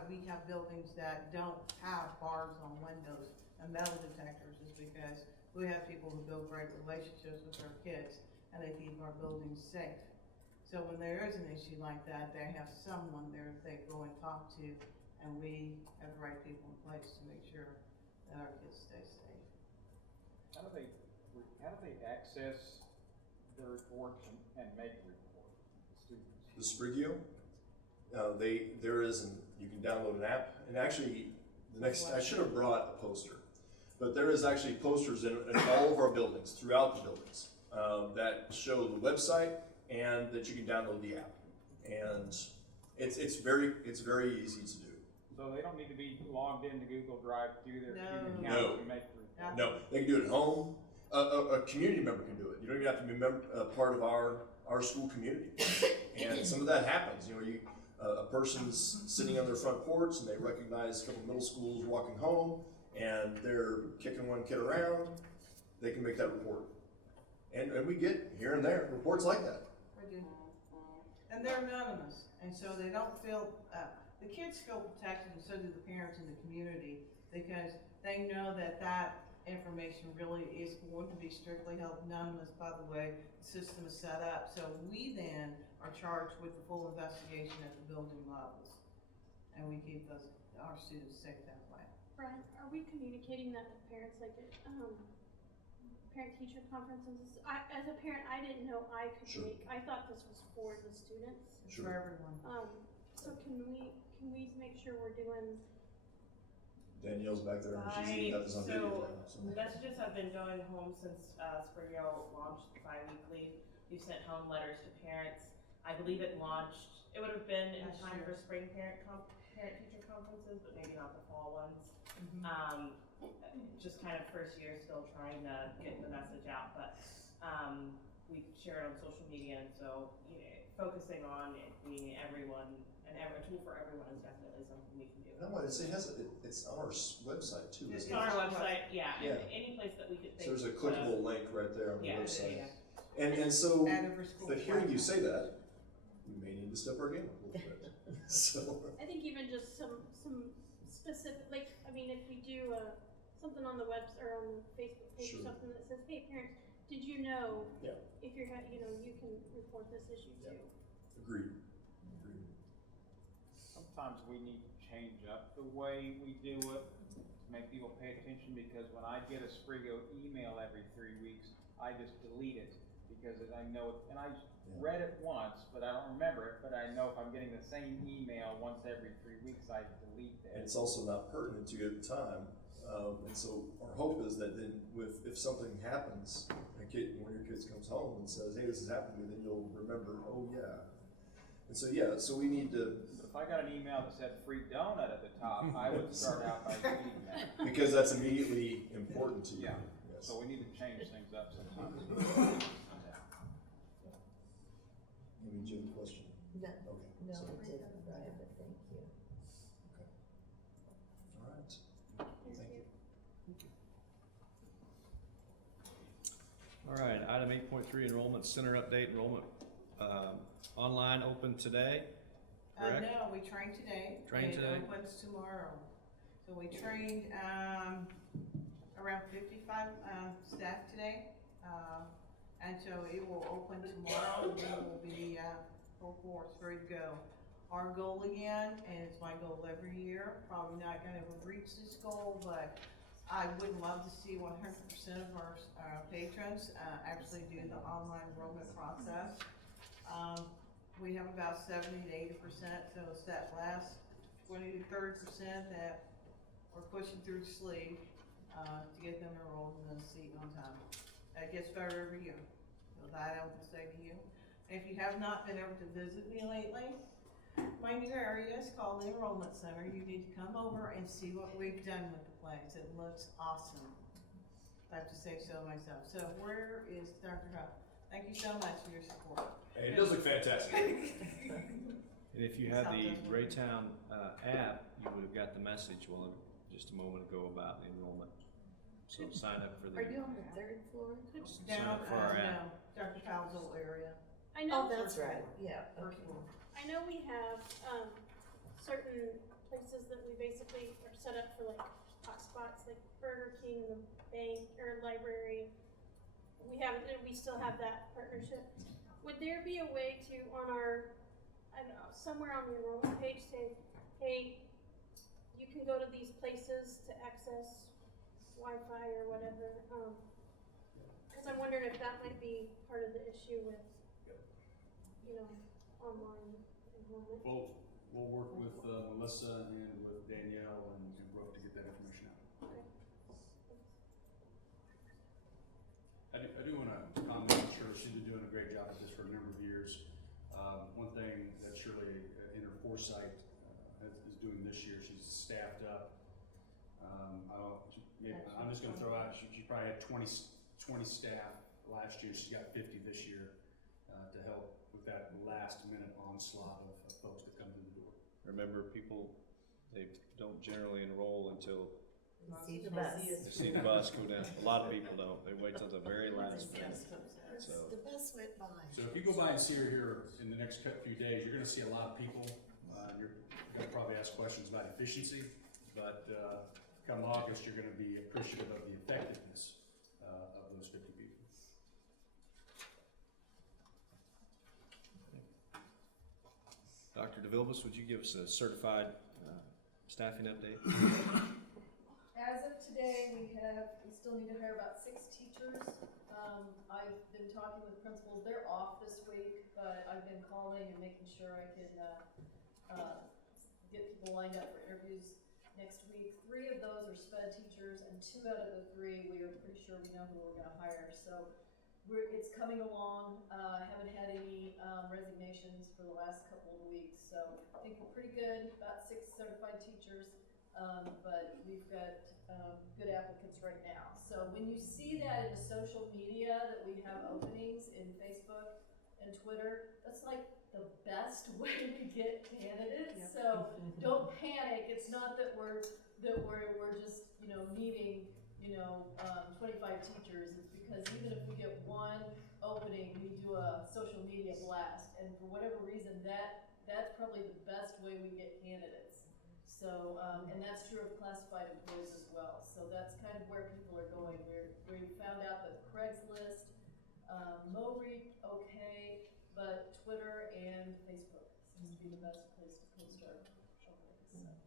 we have buildings that don't have bars on windows and metal detectors, is because we have people who build great relationships with our kids, and they keep our buildings safe. So when there is an issue like that, they have someone there that they go and talk to, and we have the right people in place to make sure that our kids stay safe. How do they access the reports and make a report, the students? The Sprigio, you can download an app, and actually, I should have brought a poster, but there is actually posters in all of our buildings, throughout the buildings, that show the website and that you can download the app, and it's very easy to do. So they don't need to be logged into Google Drive through their student No. account to make the report? No, they can do it at home. A community member can do it. You don't even have to be part of our school community. And some of that happens. You know, a person's sitting on their front porch and they recognize a couple of middle schools walking home and they're kicking one kid around. They can make that report. And we get here and there reports like that. We do. And they're anonymous, and so they don't feel, the kids feel protected, and so do the parents in the community, because they know that information really is going to be strictly held anonymous by the way the system is set up. So we then are charged with the full investigation at the building levels, and we keep our students safe that way. Brian, are we communicating that with parents, like parent-teacher conferences? As a parent, I didn't know I could I thought this was for the students. It's for everyone. So can we make sure we're doing? Danielle's back there and she's got this on video. Messages have been going home since Sprigio launched bi-weekly. We've sent home letters to parents. I believe it launched, it would have been in time for spring parent-teacher conferences, but maybe not the fall ones. Just kind of first year still trying to get the message out, but we share it on social media, and so focusing on it being everyone and a tool for everyone is definitely something we can do. No, it's on our website too. It's on our website, yeah. Any place that we could think. So there's a clickable link right there on the website. Yeah. And so, but hearing you say that, we may need to step our game up a little bit. So. I think even just some specific, like, I mean, if we do something on the web or on the Facebook page or something that says, hey parents, did you know if you're, you can report this issue too. Agreed. Sometimes we need to change up the way we do it to make people pay attention, because when I get a Sprigio email every 3 weeks, I just delete it because I know it, and I read it once, but I don't remember it, but I know if I'm getting the same email once every 3 weeks, I delete that. And it's also not pertinent to you at the time. And so our hope is that then if something happens, one of your kids comes home and says, hey, this is happening, then you'll remember, oh yeah. And so so we need to. If I got an email that said free donut at the top, I would start out by reading that. Because that's immediately important to you. Yeah. Yes. So we need to change things up sometimes. Amy, do you have a question? No. Okay. No, So- I didn't, Brian, but thank you. Okay. All right. Thank you. All right, item 8.3, enrollment center update. Enrollment online open today, correct? No, we trained today. Trained today? It opens tomorrow. So we trained around 55 staff today. And so it will open tomorrow, and we will be full force, ready to go. our goal again, and it's my goal every year. Probably not gonna reach this goal, but I would love to see 100% of our patrons actually do the online enrollment process. We have about 70 to 80%, so it's that last 20 to 30% that we're pushing through the sleeve to get them enrolled in the seat on time. That gets better every year. So that I will say to you. If you have not been able to visit me lately, my new area is called the Enrollment Center. You need to come over and see what we've done with the place. It looks awesome. I have to say so myself. So where is Dr. Huff? Thank you so much for your support. Hey, it does look fantastic. And if you have the Reitan app, you would have got the message just a moment ago about the enrollment. So sign up for the. Are you on the third floor? Sign up for our app. No, Dr. Powell's old area. I know. Oh, that's right, yeah, First okay. floor. I know we have, certain places that we basically are set up for like hot spots, like Burger King, the bank, or library. We still have that partnership. Would there be a way to, on our, I don't know, somewhere on the enrollment page say, hey, you can go to these places to access Wi-Fi or whatever? Cause I'm wondering if that might be part of the issue with, online enrollment. We'll work with Melissa and with Danielle and Brooke to get that information out. Okay. I do want to comment on Shirley. She's been doing a great job at this for a number of years. One thing that Shirley, in her foresight, is doing this year, she's staffed up. I'm just going to throw out, she probably had 20 staff last year. She's got 50 this year to help with that last minute onslaught of folks that come in the door. Remember, people, they don't generally enroll until See the bus. they see the bus go down. A lot of people don't. They wait till the very last minute. So. The bus went by. So if you go by and see her here in the next few days, you're going to see a lot of people. You're going to probably ask questions about efficiency, but come August, you're going to be appreciative of the effectiveness of those 50 people. Dr. DeVilbiss, would you give us a certified staffing update? As of today, we still need to hire about 6 teachers. I've been talking with principals. They're off this week, but I've been calling and making sure I can get people lined up for interviews next week. 3 of those are sped teachers, and 2 out of the 3 we are pretty sure we know who we're going to hire. So it's coming along. Haven't had any resignations for the last couple of weeks, so I think we're pretty good. About 6 certified teachers, but we've got good applicants right now. So when you see that in the social media that we have openings in Facebook and Twitter, that's like the best way to get candidates. Yep. So don't panic. It's not that we're just needing 25 teachers. It's because even if we get one opening, we do a social media blast, and for whatever reason, that's probably the best way we get candidates. So, and that's true of classified employees as well. So that's kind of where people are going. We found out that Craigslist, Moreep, okay, but Twitter and Facebook seems to be the best place to post our openings.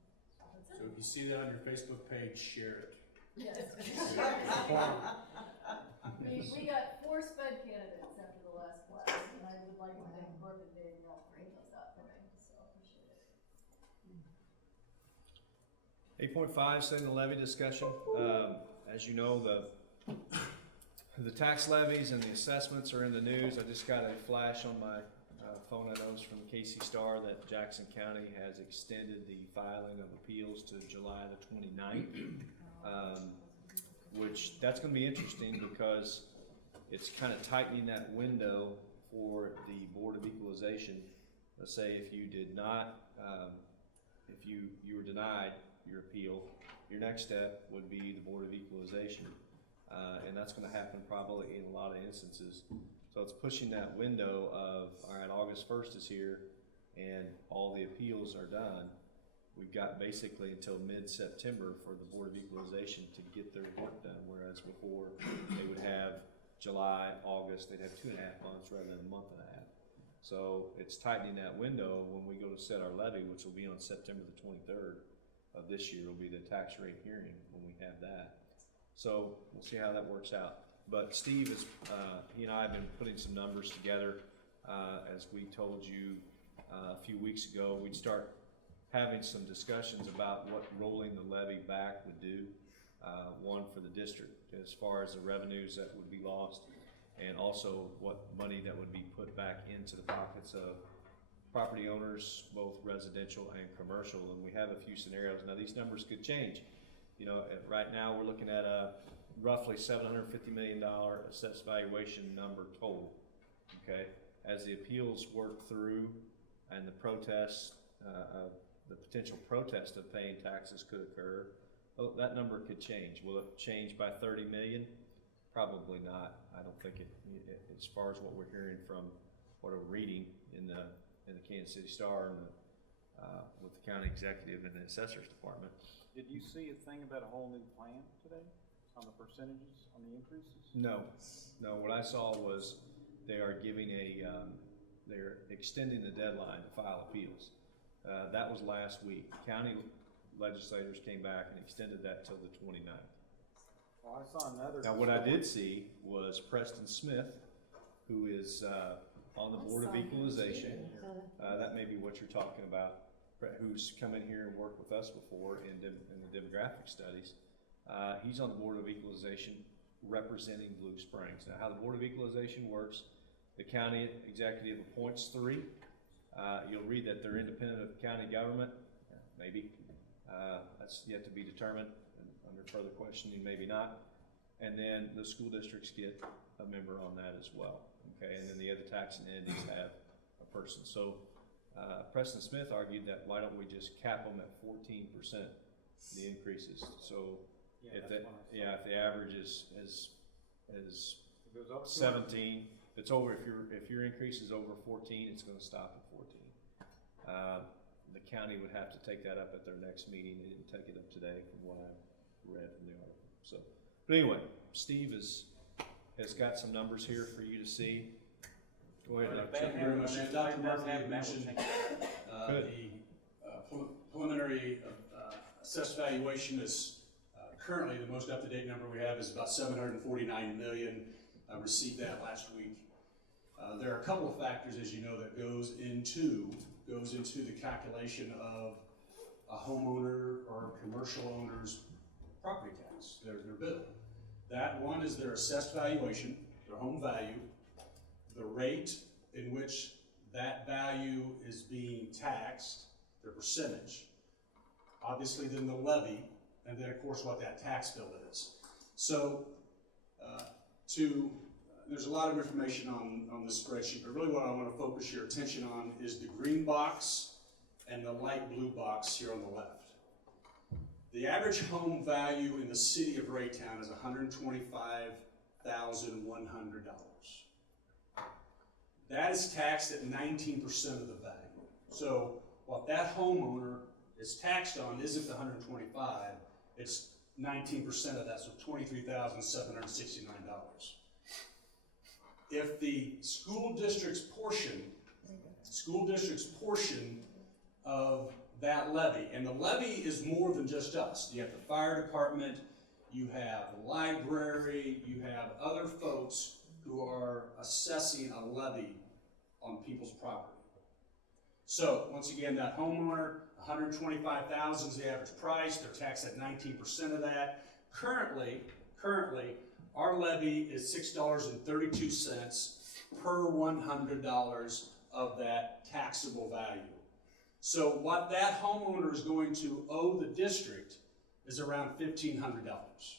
So if you see that on your Facebook page, share it. Yes. We got 4 sped candidates after the last class, and I would like to thank Brooke and Danielle for that for me, so I appreciate it. 8.5, setting the levy discussion. As you know, the tax levies and the assessments are in the news. I just got a flash on my phone. I noticed from the KC Star that Jackson County has extended the filing of appeals to July the 29th, which that's going to be interesting because it's kind of tightening that window for the Board of Equalization. Let's say if you did not, if you were denied your appeal, your next step would be the Board of Equalization. And that's going to happen probably in a lot of instances. So it's pushing that window of, all right, August 1st is here and all the appeals are done. We've got basically until mid-September for the Board of Equalization to get their work done, whereas before they would have July, August, they'd have 2.5 months rather than a month and a half. So it's tightening that window when we go to set our levy, which will be on September the 23rd of this year, will be the tax rate hearing when we have that. So we'll see how that works out. But Steve is, he and I have been putting some numbers together. As we told you a few weeks ago, we'd start having some discussions about what rolling the levy back would do. One, for the district, as far as the revenues that would be lost, and also what money that would be put back into the pockets of property owners, both residential and commercial. And we have a few scenarios. Now, these numbers could change. You know, right now we're looking at a roughly $750 million assessed valuation number total, okay? As the appeals work through and the protests, the potential protest of paying taxes could occur, that number could change. Will it change by 30 million? Probably not. I don't think it, as far as what we're hearing from what we're reading in the Kansas City Star and with the county executive and the assessor's department. Did you see a thing about a whole new plan today on the percentages, on the increases? No, what I saw was they are giving they're extending the deadline to file appeals. That was last week. County legislators came back and extended that till the 29th. Well, I saw another. Now, what I did see was Preston Smith, who is on the Board of Equalization. That may be what you're talking about, who's come in here and worked with us before in the demographic studies. He's on the Board of Equalization representing Blue Springs. Now, how the Board of Equalization works, the county executive appoints 3. You'll read that they're independent of county government, maybe. That's yet to be determined. Under further questioning, maybe not. And then the school districts get a member on that as well. Okay, and then the other taxing entities have a person. So Preston Smith argued that why don't we just cap them at 14%, the increases. So if the average is 17, if your increase is over 14, it's going to stop at 14. The county would have to take that up at their next meeting. They didn't take it up today from what I read from the article. So, but anyway, Steve has got some numbers here for you to see. Go ahead. Thank you very much. Dr. Murphy had mentioned the preliminary assessed valuation is currently the most up-to-date number we have is about $749 million. I received that last week. There are a couple of factors, as you know, that goes into the calculation of a homeowner or commercial owner's property tax, their bill. That one is their assessed valuation, their home value, the rate in which that value is being taxed, their percentage, obviously then the levy, and then of course what that tax bill is. So there's a lot of information on this spreadsheet, but really what I want to focus your attention on is the green box and the light blue box here on the left. The average home value in the city of Reitan is $125,100. That is taxed at 19% of the value. So what that homeowner is taxed on isn't the 125, it's 19% of that, so $23,769. If the school district's portion of that levy, and the levy is more than just us. You have the fire department, you have the library, you have other folks who are assessing a levy on people's property. So once again, that homeowner, $125,000 is the average price. They're taxed at 19% of that. Currently, our levy is $6.32 per $100 of that taxable value. So what that homeowner is going to owe the district is around $1,500.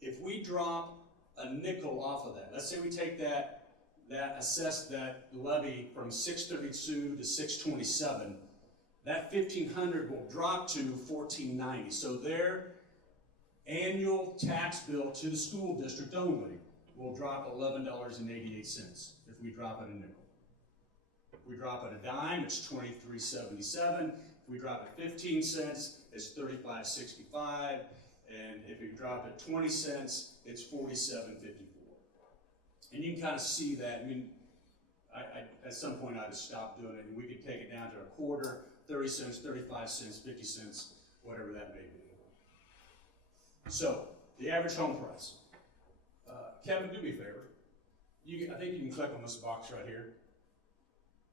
If we drop a nickel off of that, let's say we take that levy from 632 to 627, that 1,500 will drop to 1,490. So their annual tax bill to the school district only will drop $11.88 if we drop it a nickel. If we drop it a dime, it's $23.77. If we drop it 15 cents, it's $35.65. And if you drop it 20 cents, it's $47.54. And you can kind of see that. I mean, I at some point I just stopped doing it, and we could take it down to a quarter, 30 cents, 35 cents, 50 cents, whatever that may be. So, the average home price. Kevin, do me a favor. I think you can click on this box right here.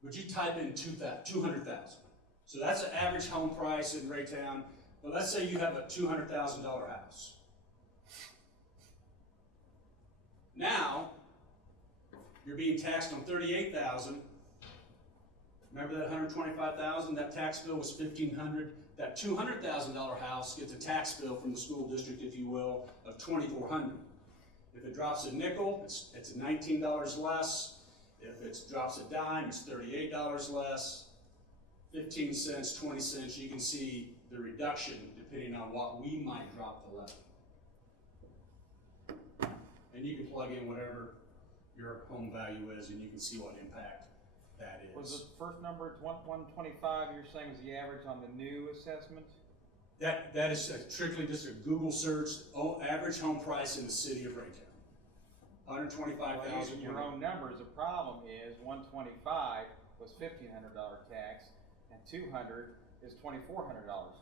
Would you type in 200,000? So that's an average home price in Reitan. But let's say you have a $200,000 house. Now, you're being taxed on $38,000. Remember that $125,000? That tax bill was $1,500. That $200,000 house gets a tax bill from the school district, if you will, of $2,400. If it drops a nickel, it's $19 less. If it drops a dime, it's $38 less. 15 cents, 20 cents, you can see the reduction depending on what we might drop the levy. And you can plug in whatever your home value is, and you can see what impact that is. Was the first number, it's 125, you're saying is the average on the new assessment? That is strictly just a Google search, average home price in the city of Reitan. 125,000. Your own numbers, the problem is 125 was $1,500 tax, and 200 is $2,400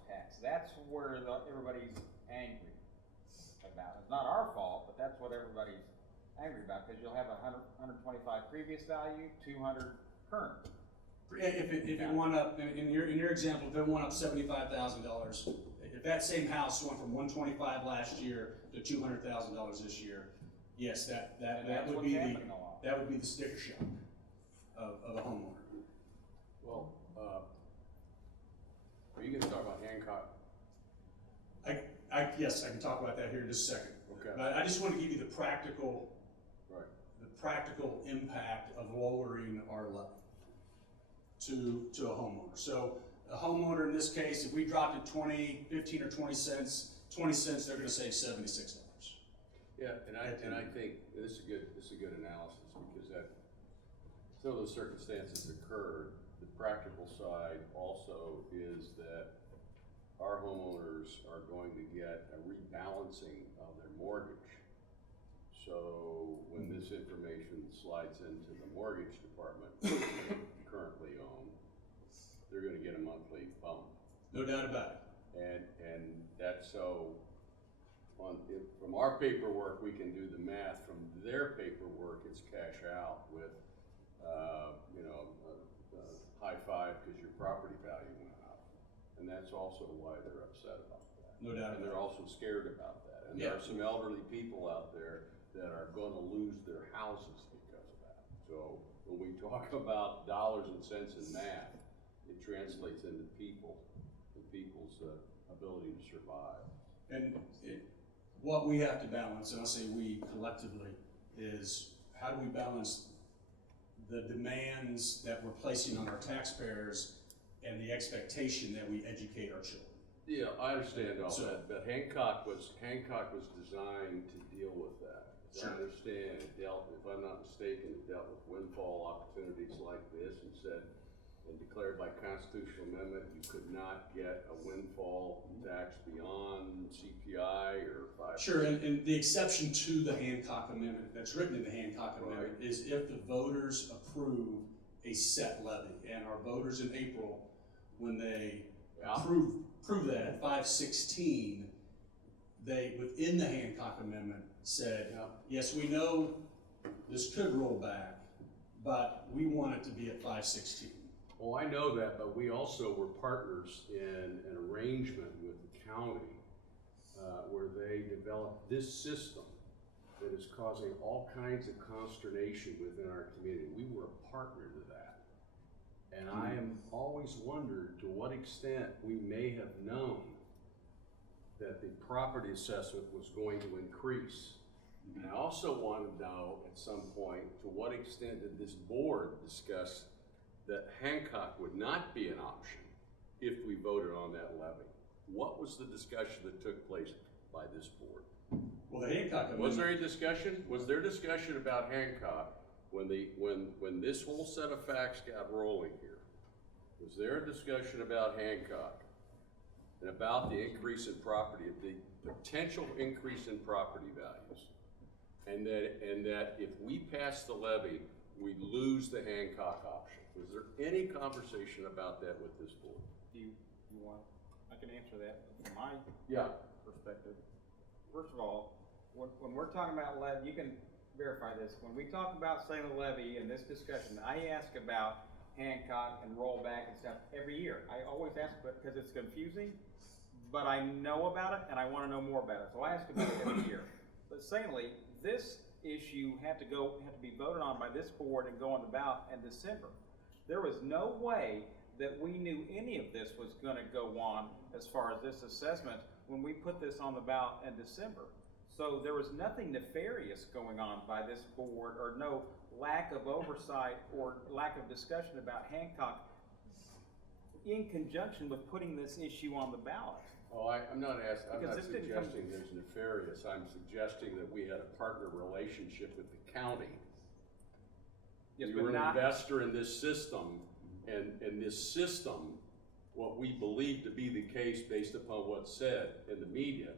tax. That's where everybody's angry about. It's not our fault, but that's what everybody's angry about, because you'll have 125 previous value, 200 current. If it went up, in your example, if it went up $75,000, if that same house went from 125 last year to $200,000 this year, yes, that would be the sticker shock of a homeowner. Well, are you gonna talk about Hancock? Yes, I can talk about that here in just a second. Okay. But I just want to give you the practical impact of lowering our levy to a homeowner. So a homeowner in this case, if we dropped it 15 or 20 cents, they're going to save $76. Yeah, and I think this is a good analysis, because that some of those circumstances occurred. The practical side also is that our homeowners are going to get a rebalancing of their mortgage. So when this information slides into the mortgage department they currently own, they're going to get a monthly bump. No doubt about it. And that's so. From our paperwork, we can do the math. From their paperwork, it's cash out with, high five because your property value went up. And that's also why they're upset about that. No doubt. And they're also scared about that. And there are some elderly people out there that are gonna lose their houses because of that. So when we talk about dollars and cents in math, it translates into people and people's ability to survive. And what we have to balance, and I say we collectively, is how do we balance the demands that we're placing on our taxpayers and the expectation that we educate our children. Yeah, I understand all that, but Hancock was designed to deal with that. Sure. I understand it dealt, if I'm not mistaken, it dealt with windfall opportunities like this and said, and declared by constitutional amendment, you could not get a windfall tax beyond CPI or 5%. Sure, and the exception to the Hancock Amendment, that's written in the Hancock Amendment, is if the voters approve a set levy. And our voters in April, when they approve that at 516, they, within the Hancock Amendment, said, yes, we know this could roll back, but we want it to be at 516. Well, I know that, but we also were partners in an arrangement with the county where they developed this system that is causing all kinds of consternation within our community. We were a partner to that. And I am always wondered to what extent we may have known that the property assessment was going to increase. And I also want to know at some point to what extent did this board discuss that Hancock would not be an option if we voted on that levy. What was the discussion that took place by this board? Well, the Hancock Amendment. Was there a discussion? Was there discussion about Hancock when this whole set of facts got rolling here? Was there a discussion about Hancock and about the increase in property, the potential increase in property values and that if we pass the levy, we lose the Hancock option. Was there any conversation about that with this board? Do you want, I can answer that from my perspective. First of all, when we're talking about levy, you can verify this. When we talk about saying a levy in this discussion, I ask about Hancock and rollback and stuff every year. I always ask because it's confusing, but I know about it and I want to know more about it. So I ask about it every year. But secondly, this issue had to be voted on by this board and go on the ballot in December. There was no way that we knew any of this was going to go on as far as this assessment when we put this on the ballot in December. So there was nothing nefarious going on by this board, or no lack of oversight or lack of discussion about Hancock in conjunction with putting this issue on the ballot. Oh, I'm not suggesting there's nefarious. I'm suggesting that we had a partner relationship with the county. Yes, we were an investor in this system, and this system, what we believe to be the case based upon what's said in the media,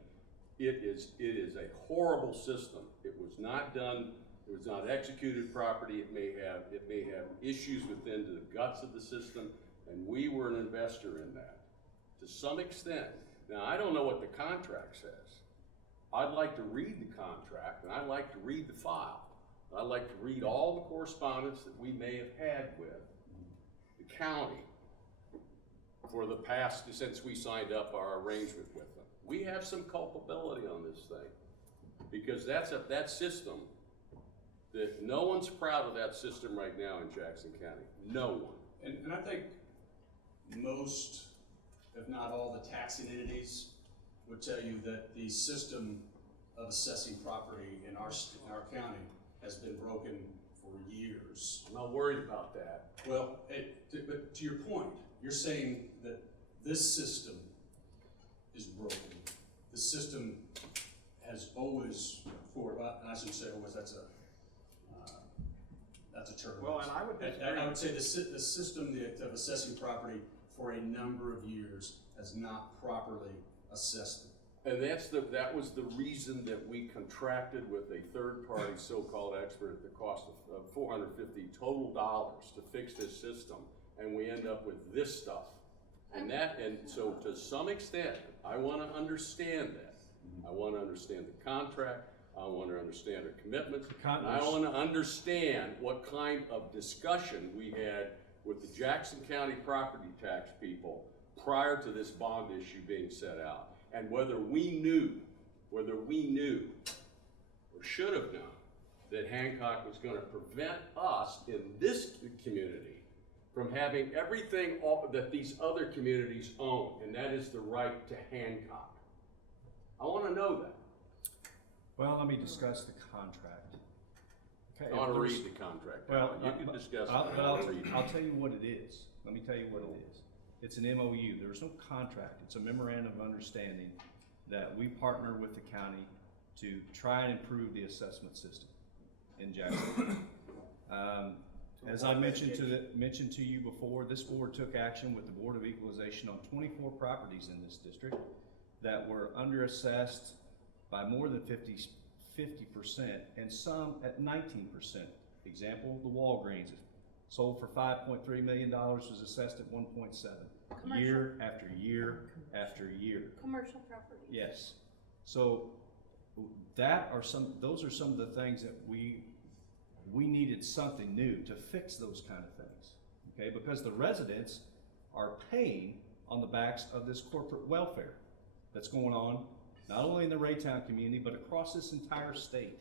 it is a horrible system. It was not done. It was not executed properly. It may have issues within the guts of the system, and we were an investor in that to some extent. Now, I don't know what the contract says. I'd like to read the contract, and I'd like to read the file. I'd like to read all the correspondence that we may have had with the county for the past, since we signed up our arrangement with them. We have some culpability on this thing, because that system, that no one's proud of that system right now in Jackson County. No one. And I think most, if not all, the taxing entities would tell you that the system of assessing property in our county has been broken for years. I'm not worried about that. Well, but to your point, you're saying that this system is broken. The system has always, and I shouldn't say always, that's a term. Well, and I would disagree. I would say the system of assessing property for a number of years has not properly assessed it. And that was the reason that we contracted with a third-party so-called expert at the cost of $450 total to fix this system, and we end up with this stuff. And so to some extent, I want to understand that. I want to understand the contract. I want to understand the commitments. And I want to understand what kind of discussion we had with the Jackson County property tax people prior to this bond issue being set out. And whether we knew, or should have known, that Hancock was going to prevent us in this community from having everything that these other communities own, and that is the right to Hancock. I want to know that. Well, let me discuss the contract. Okay, I want to read the contract. Well, you can discuss it. I'll tell you what it is. Let me tell you what it is. It's an MOU. There's no contract. It's a memorandum of understanding that we partner with the county to try and improve the assessment system in Jackson. As I mentioned to you before, this board took action with the Board of Equalization on 24 properties in this district that were underassessed by more than 50%, and some at 19%. Example, the Walgreens sold for $5.3 million, was assessed at 1.7. Year after year after year. Commercial property. Yes. So those are some of the things that we needed something new to fix those kind of things. Okay, because the residents are paying on the backs of this corporate welfare that's going on, not only in the Reitan community, but across this entire state.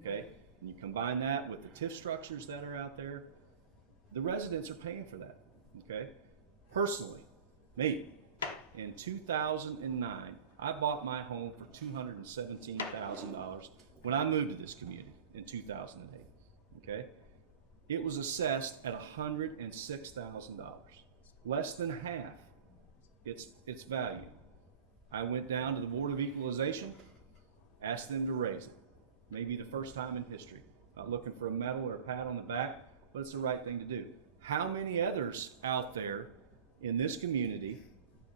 Okay, and you combine that with the TIF structures that are out there, the residents are paying for that. Okay, personally, me, in 2009, I bought my home for $217,000 when I moved to this community in 2008. Okay, it was assessed at $106,000, less than half its value. I went down to the Board of Equalization, asked them to raise it. Maybe the first time in history. Not looking for a medal or a pat on the back, but it's the right thing to do. How many others out there in this community,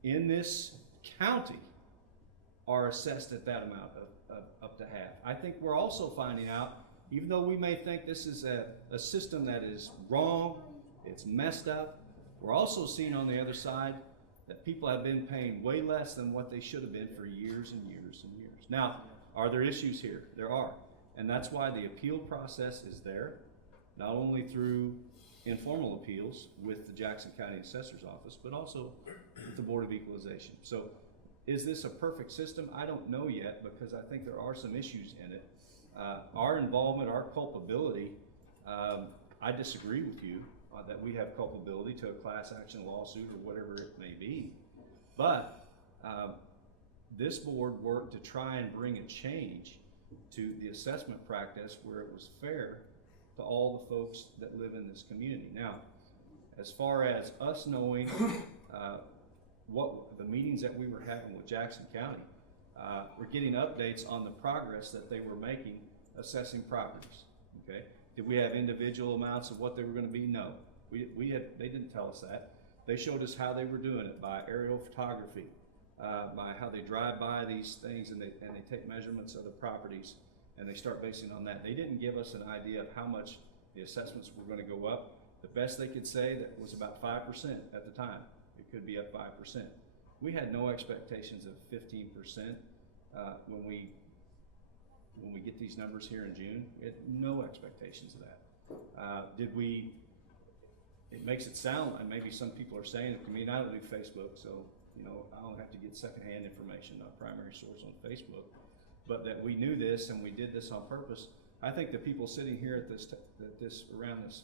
in this county, are assessed at that amount of up to half. I think we're also finding out, even though we may think this is a system that is wrong, it's messed up, we're also seeing on the other side that people have been paying way less than what they should have been for years and years and years. Now, are there issues here? There are. And that's why the appeal process is there, not only through informal appeals with the Jackson County Assessor's Office, but also with the Board of Equalization. So is this a perfect system? I don't know yet, because I think there are some issues in it. Our involvement, our culpability, I disagree with you that we have culpability to a class action lawsuit or whatever it may be. But this board worked to try and bring a change to the assessment practice where it was fair to all the folks that live in this community. Now, as far as us knowing what the meetings that we were having with Jackson County, we're getting updates on the progress that they were making assessing properties, okay? Did we have individual amounts of what they were gonna be? No. They didn't tell us that. They showed us how they were doing it by aerial photography, by how they drive by these things and they take measurements of the properties and they start basing on that. They didn't give us an idea of how much the assessments were gonna go up. The best they could say that was about 5% at the time. It could be up 5%. We had no expectations of 15% when we get these numbers here in June. We had no expectations of that. It makes it sound, and maybe some people are saying it to me, and I don't do Facebook, so I don't have to get secondhand information, not primary source on Facebook, but that we knew this and we did this on purpose. I think the people sitting here at around this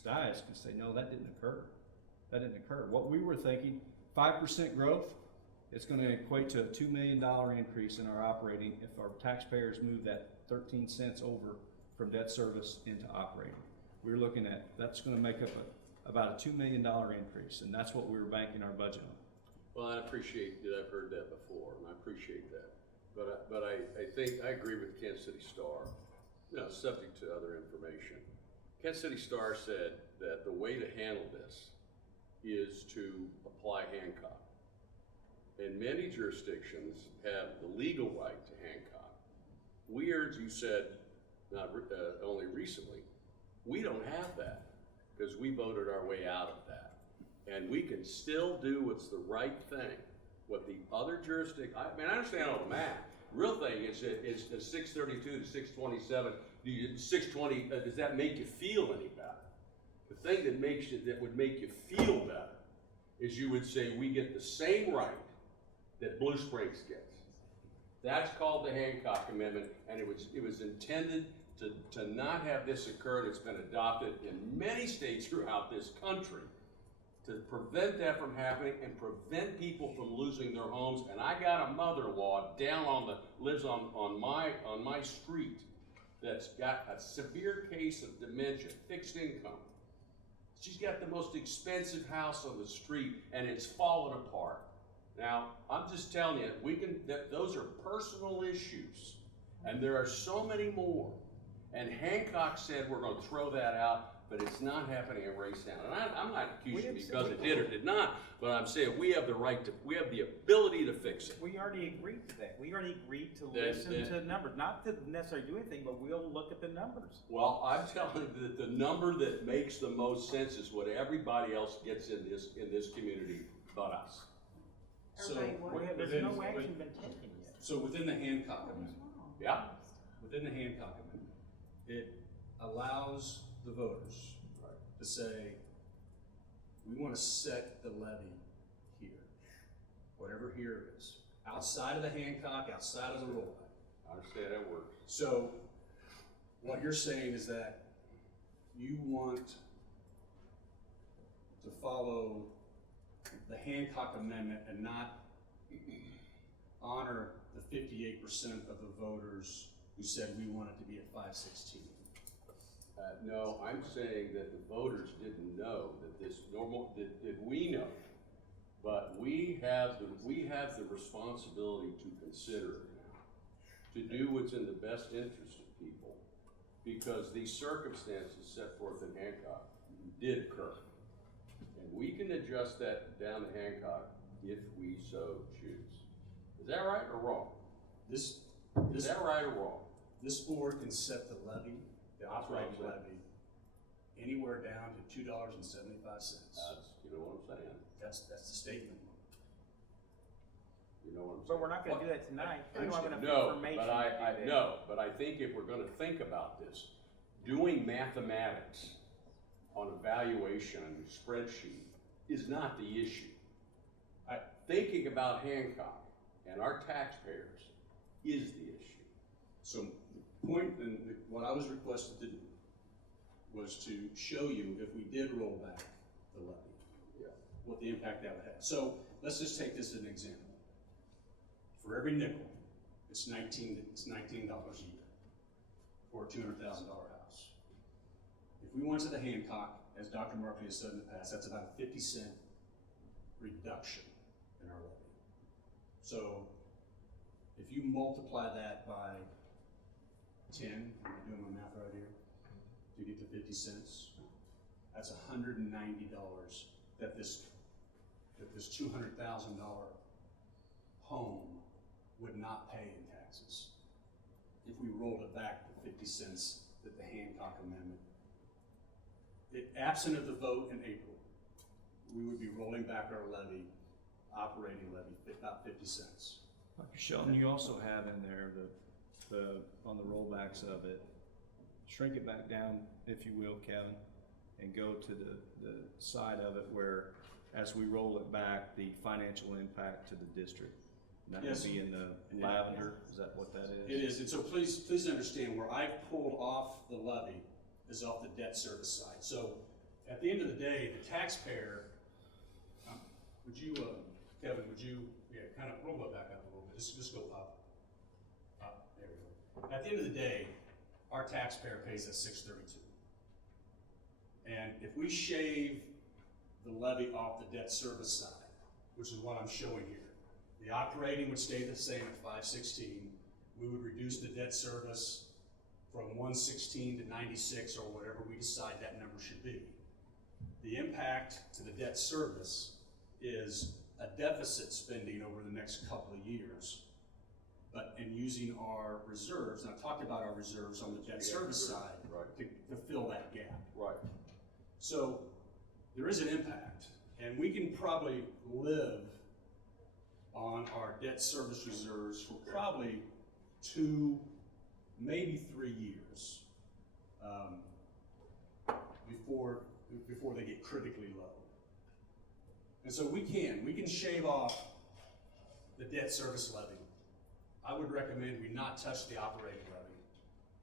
dais can say, no, that didn't occur. That didn't occur. What we were thinking, 5% growth, it's going to equate to a $2 million increase in our operating if our taxpayers move that 13 cents over from debt service into operating. We were looking at, that's going to make up about a $2 million increase, and that's what we were banking our budget on. Well, I appreciate that. I've heard that before, and I appreciate that. But I think I agree with Kansas City Star, subject to other information. Kansas City Star said that the way to handle this is to apply Hancock. And many jurisdictions have the legal right to Hancock. We, as you said, not only recently, we don't have that because we voted our way out of that. And we can still do what's the right thing. What the other jurisdiction, I understand all the math. Real thing is 632 to 627. 620, does that make you feel any better? The thing that would make you feel better is you would say we get the same right that Blue Springs gets. That's called the Hancock Amendment, and it was intended to not have this occur. It's been adopted in many states throughout this country to prevent that from happening and prevent people from losing their homes. And I got a mother-in-law lives on my street that's got a severe case of dementia, fixed income. She's got the most expensive house on the street, and it's falling apart. Now, I'm just telling you, those are personal issues, and there are so many more. And Hancock said we're going to throw that out, but it's not happening in Reitan. And I'm not accusing you because it did or did not, but I'm saying we have the ability to fix it. We already agreed to that. We already agreed to listen to numbers, not to necessarily do anything, but we'll look at the numbers. Well, I'm telling you that the number that makes the most sense is what everybody else gets in this community but us. So there's no action been taken yet. So within the Hancock Amendment, within the Hancock Amendment, it allows the voters to say, we want to set the levy here, whatever here is, outside of the Hancock, outside of the rollback. I understand that works. So what you're saying is that you want to follow the Hancock Amendment and not honor the 58% of the voters who said we want it to be at 516. No, I'm saying that the voters didn't know that that we know, but we have the responsibility to consider it now, to do what's in the best interest of people, because these circumstances set forth in Hancock did occur. And we can adjust that down to Hancock if we so choose. Is that right or wrong? This, Is that right or wrong? this board can set the levy, the operating That's what I'm levy, anywhere down to $2.75. You know what I'm saying? That's the state minimum. You know what I'm saying? But we're not gonna do that tonight. We don't have enough No, information but to do that. no, but I think if we're gonna think about this, doing mathematics on a valuation spreadsheet is not the issue. Thinking about Hancock and our taxpayers is the issue. So the point, and what I was requested to do was to show you if we did roll back the levy, what the impact that would have. So let's just take this as an example. For every nickel, it's $19 a year for a $200,000 house. If we went to the Hancock, as Dr. Markley has said in the past, that's about a 50-cent reduction in our levy. So if you multiply that by 10, am I doing my math right here, to get to 50 cents, that's $190 that this $200,000 home would not pay in taxes if we rolled it back to 50 cents that the Hancock Amendment. Absent of the vote in April, we would be rolling back our levy, operating levy, about 50 cents. Dr. Shelton, you also have in there on the rollbacks of it, shrink it back down, if you will, Kevin, and go to the side of it where, as we roll it back, the financial impact to the district. And that would be in the lavender, is that what that is? It is, and so please understand, where I've pulled off the levy is off the debt service side. So at the end of the day, the taxpayer, would you, Kevin, kind of roll it back up a little bit, just go up, there we go. At the end of the day, our taxpayer pays us $632. And if we shave the levy off the debt service side, which is what I'm showing here, the operating would stay the same at 516. We would reduce the debt service from 116 to 96 or whatever we decide that number should be. The impact to the debt service is a deficit spending over the next couple of years, but in using our reserves, and I've talked about our reserves on the debt service side, to fill that gap. Right. So there is an impact, and we can probably live on our debt service reserves for probably 2, maybe 3 years before they get critically low. And so we can shave off the debt service levy. I would recommend we not touch the operating levy,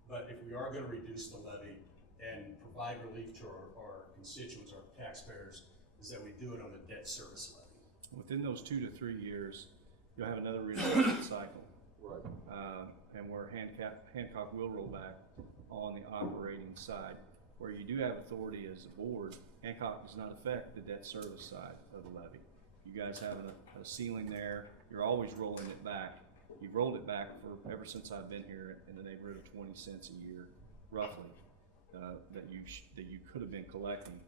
but if we are going to reduce the levy and provide relief to our constituents, our taxpayers, is that we do it on the debt service levy. Within those 2 to 3 years, you'll have another reimbursement cycle. Right. And where Hancock will roll back on the operating side. Where you do have authority as a board, Hancock does not affect the debt service side of the levy. You guys have a ceiling there. You're always rolling it back. You've rolled it back for ever since I've been here in the neighborhood of 20 cents a year, roughly, that you could have been collecting.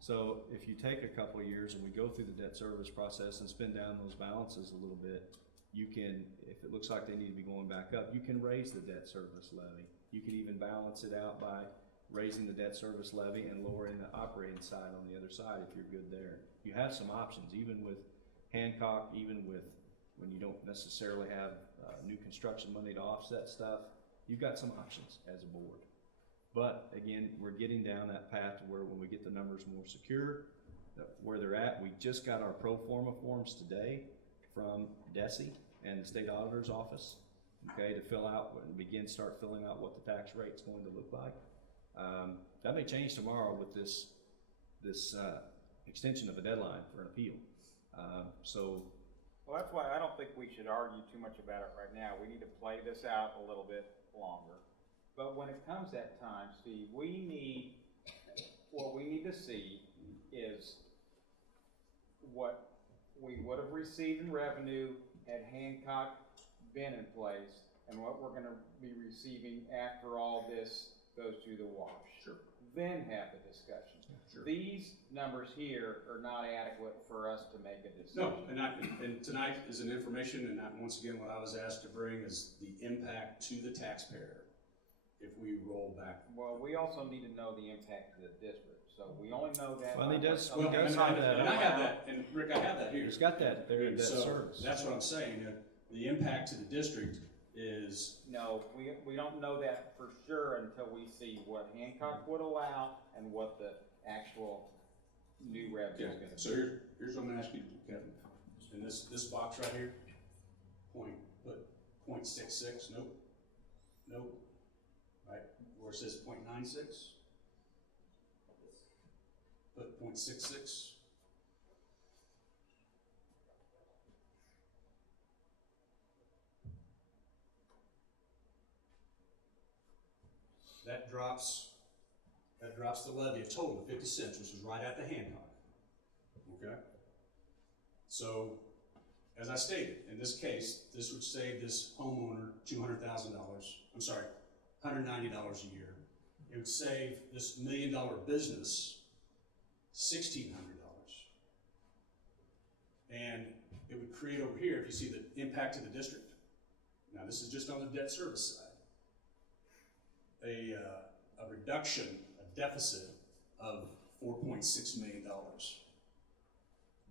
So if you take a couple of years and we go through the debt service process and spend down those balances a little bit, you can, if it looks like they need to be going back up, you can raise the debt service levy. You can even balance it out by raising the debt service levy and lowering the operating side on the other side if you're good there. You have some options, even with Hancock, even with when you don't necessarily have new construction money to offset stuff, you've got some options as a board. But again, we're getting down that path to where when we get the numbers more secure, where they're at, we just got our pro forma forms today from DESE and the state auditor's office, okay, to fill out and start filling out what the tax rate's going to look like. That may change tomorrow with this extension of a deadline for an appeal. Well, that's why I don't think we should argue too much about it right now. We need to play this out a little bit longer. But when it comes that time, Steve, what we need to see is what we would have received in revenue had Hancock been in place and what we're going to be receiving after all this goes through the wash. Sure. Then have the discussion. these numbers here are not adequate for us to make a decision. No, and tonight is an information, and once again, what I was asked to bring is the impact to the taxpayer if we roll back. Well, we also need to know the impact to the district, so we only know that. Well, he does Well, have and I have that, and Rick, I have that here. He's got that there in that So, service. that's what I'm saying, the impact to the district is, No, we don't know that for sure until we see what Hancock would allow and what the actual new revenue is gonna be. so here's what I'm gonna ask you to do, Kevin. In this box right here, put 0.66, nope. Right, where it says 0.96, put 0.66. That drops the levy a total of 50 cents, which is right at the Hancock. Okay? So, as I stated, in this case, this would save this homeowner $200,000, I'm sorry, $190 a year. It would save this $1 million business $1,600. And it would create over here, if you see the impact to the district. Now, this is just on the debt service side. A reduction, a deficit of $4.6 million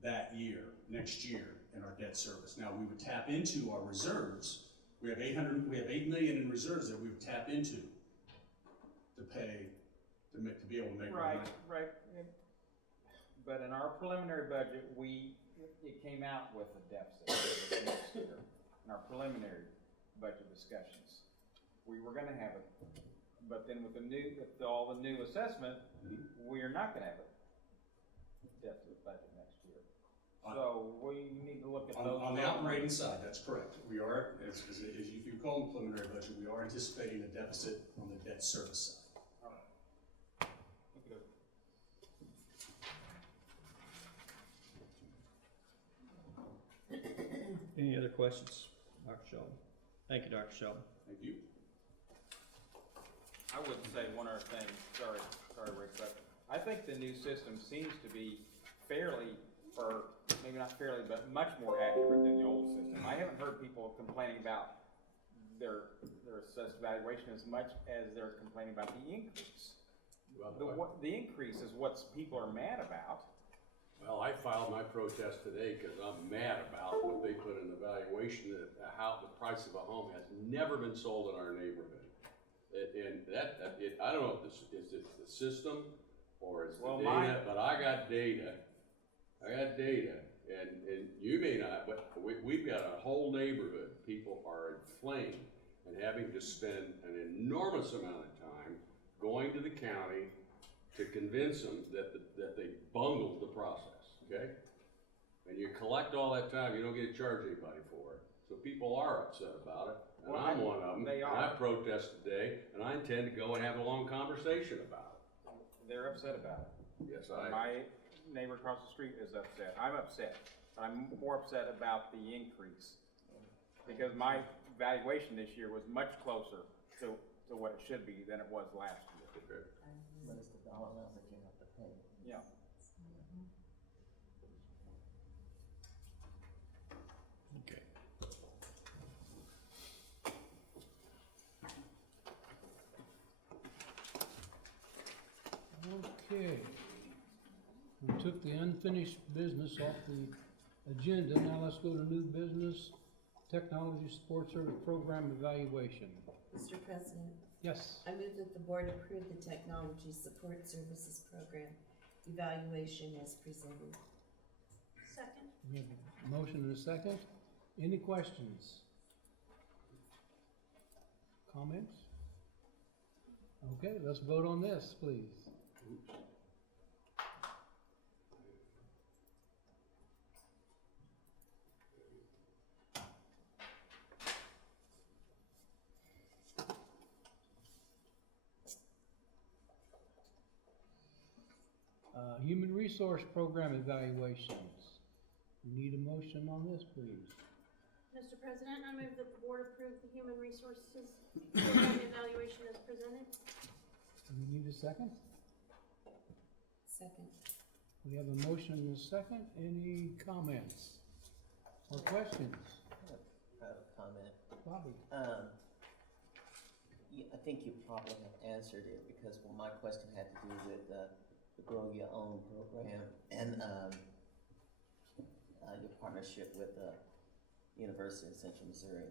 that year, next year, in our debt service. Now, we would tap into our reserves. We have $8 million in reserves that we would tap into to pay, to be able to make our money. Right. But in our preliminary budget, it came out with a deficit next year. In our preliminary budget discussions, we were gonna have it. But then with all the new assessment, we are not gonna have a deficit budget next year. So we need to look at those. On the operating side, that's correct. We are, as if you call them preliminary budget, we are anticipating a deficit on the debt service side. All right. Any other questions, Dr. Sheldon? Thank you, Dr. Sheldon. Thank you. I would say one other thing, sorry, Rick, but I think the new system seems to be fairly, or maybe not fairly, but much more accurate than the old system. I haven't heard people complaining about their assessed valuation as much as they're complaining about the increase. The increase is what people are mad about. Well, I filed my protest today because I'm mad about what they put in the valuation, that the price of a home has never been sold in our neighborhood. I don't know if it's the system or it's the data, but I got data. And you may not, but we've got a whole neighborhood. People are inflamed and having to spend an enormous amount of time going to the county to convince them that they bungled the process, okay? And you collect all that time, you don't get to charge anybody for it. So people are upset about it, and I'm one of them. They are. And I protest today, and I intend to go and have a long conversation about it. They're upset about it. Yes, My neighbor across the street is upset. I'm upset. But I'm more upset about the increase. Because my valuation this year was much closer to what it should be than it was last year. Okay. What is the dollar amount that you have to pay? Yeah. Okay. Okay. We took the unfinished business off the agenda. Now let's go to new business, technology support service program evaluation. Mr. President, Yes. I move that the board approve the Technology Support Services Program evaluation as presented. Second. We have a motion and a second. Any questions? Comments? Okay, let's vote on this, please. Human Resource Program evaluations. We need a motion on this, please. Mr. President, I move that the board approve the human resources program evaluation as presented. Do we need a second? Second. We have a motion and a second. Any comments or questions? I have a comment. Bobby? I think you probably have answered it, because my question had to do with the Grow Your Own program and your partnership with the University of Central Missouri.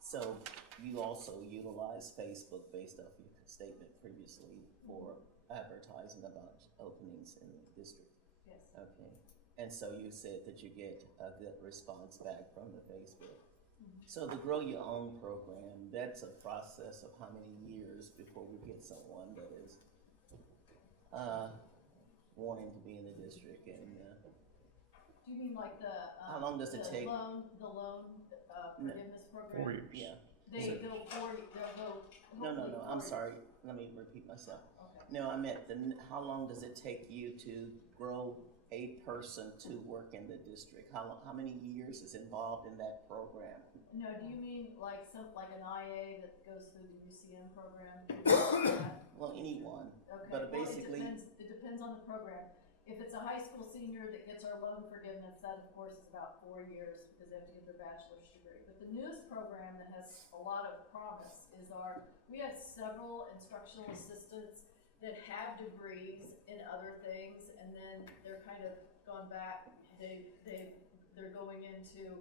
So you also utilize Facebook based off your statement previously for advertising about openings in the district? Yes. Okay. And so you said that you get a good response back from the Facebook. So the Grow Your Own program, that's a process of how many years before we get someone that is wanting to be in the district? And Do you mean like the how long does it take? The loan forgiveness program? 4 years. Yeah. They go 4 years. They'll go. No. I'm sorry. Let me repeat myself. Okay. No, I meant how long does it take you to grow a person to work in the district? How many years is involved in that program? No, do you mean like an IA that goes through the UCM program? Well, anyone. Okay. But Well, basically, it depends on the program. If it's a high school senior that gets our loan forgiveness, that of course is about 4 years because they have to get their bachelor's degree. But the newest program that has a lot of promise is we have several instructional assistants that have degrees in other things, and then they're kind of gone back. They're going into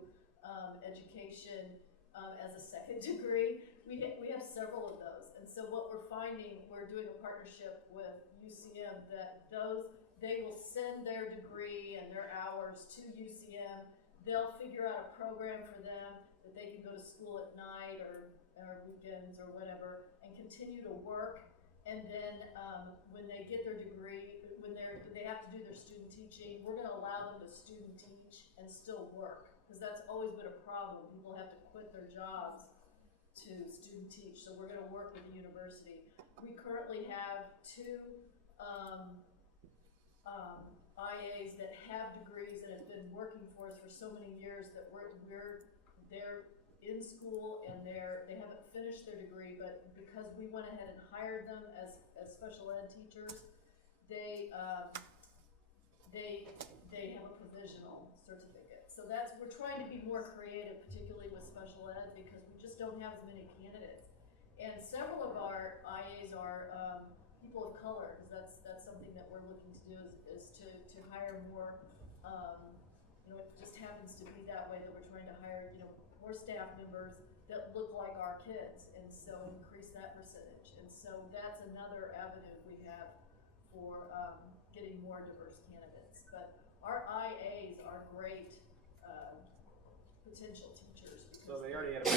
education as a second degree. We have several of those, and so what we're finding, we're doing a partnership with UCM that they will send their degree and their hours to UCM. They'll figure out a program for them that they can go to school at night or weekends or whatever and continue to work. And then when they get their degree, when they have to do their student teaching, we're going to allow them to student teach and still work, because that's always been a problem. People have to quit their jobs to student teach. So we're going to work with the university. We currently have 2 IAs that have degrees and have been working for us for so many years that they're in school and they haven't finished their degree, but because we went ahead and hired them as special ed teachers, they have a provisional certificate. So we're trying to be more creative, particularly with special ed, because we just don't have as many candidates. And several of our IAs are people of color, because that's something that we're looking to do is to hire more. It just happens to be that way that we're trying to hire more staff members that look like our kids, and so increase that percentage. And so that's another avenue we have for getting more diverse candidates. But our IAs are great potential teachers. So they already had a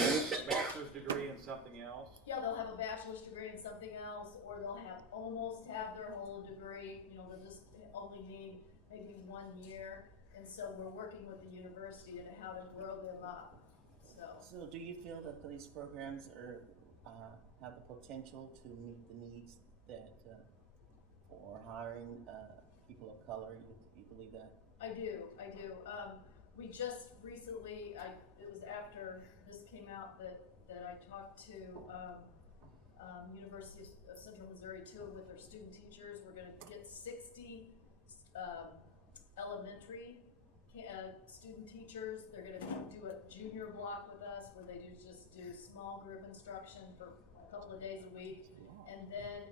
bachelor's degree in something else? Yeah, they'll have a bachelor's degree in something else, or they'll almost have their whole degree. They'll just only need maybe 1 year. And so we're working with the university on how to grow them up. So do you feel that these programs have the potential to meet the needs that for hiring people of color? You believe that? I do. We just recently, it was after this came out that I talked to University of Central Missouri too with their student teachers. We're going to get 60 elementary student teachers. They're going to do a junior block with us where they just do small group instruction for a couple of days a week, and then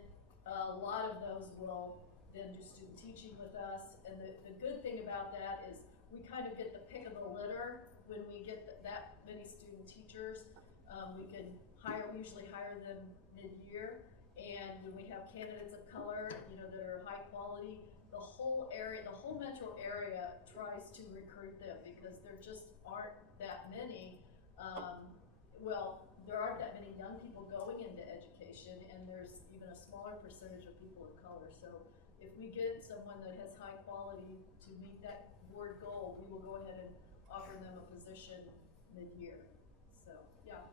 a lot of those will then do student teaching with us. And the good thing about that is we kind of get the pick of the litter when we get that many student teachers. We usually hire them mid-year, and when we have candidates of color, that are high quality, the whole metro area tries to recruit them because there just aren't that many. There aren't that many young people going into education, and there's even a smaller percentage of people of color. So if we get someone that has high quality to meet that board goal, we will go ahead and offer them a position mid-year. So yeah,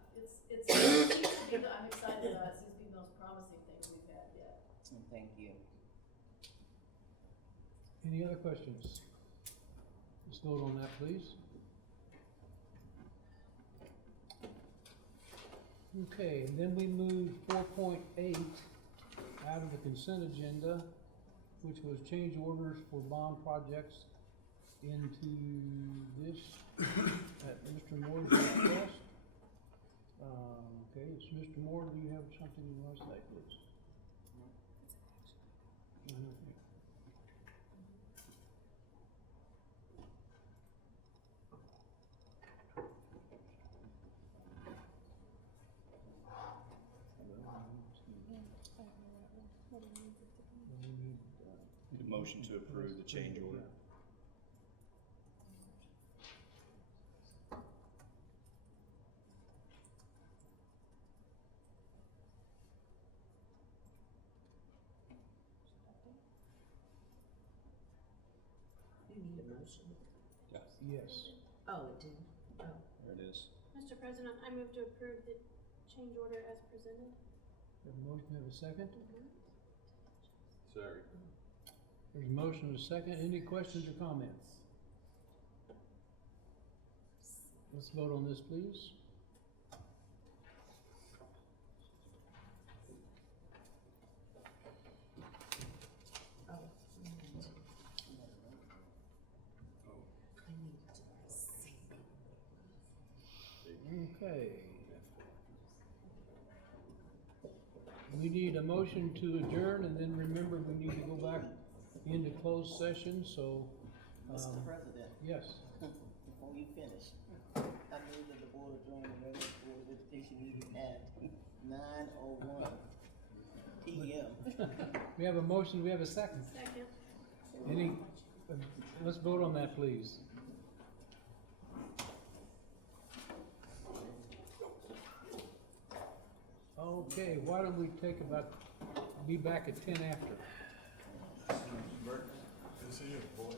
I'm excited about it. It seems to be the most promising thing we've had yet. Thank you. Any other questions? Let's vote on that, please. Okay, and then we move 4.8 out of the consent agenda which was change orders for bond projects into this at Mr. Moore's request. Okay, it's Mr. Moore, do you have something you want to say, please? The motion to approve the change order. You need a motion. Yes. Oh, it didn't, oh. There it is. Mr. President, I move to approve the change order as presented. Have a motion, have a second? Sorry. There's a motion and a second. Any questions or comments? Let's vote on this, please. Oh, I need to see. Okay. We need a motion to adjourn, and then remember, we need to go back into closed session, so. Mr. President, Yes. before you finish, I move that the board adjourn the regular Board of Education meeting at 9:01 p.m. We have a motion, we have a second. Second. Any, let's vote on that, please. Okay, why don't we take be back at 10 after. Good to see you, boy.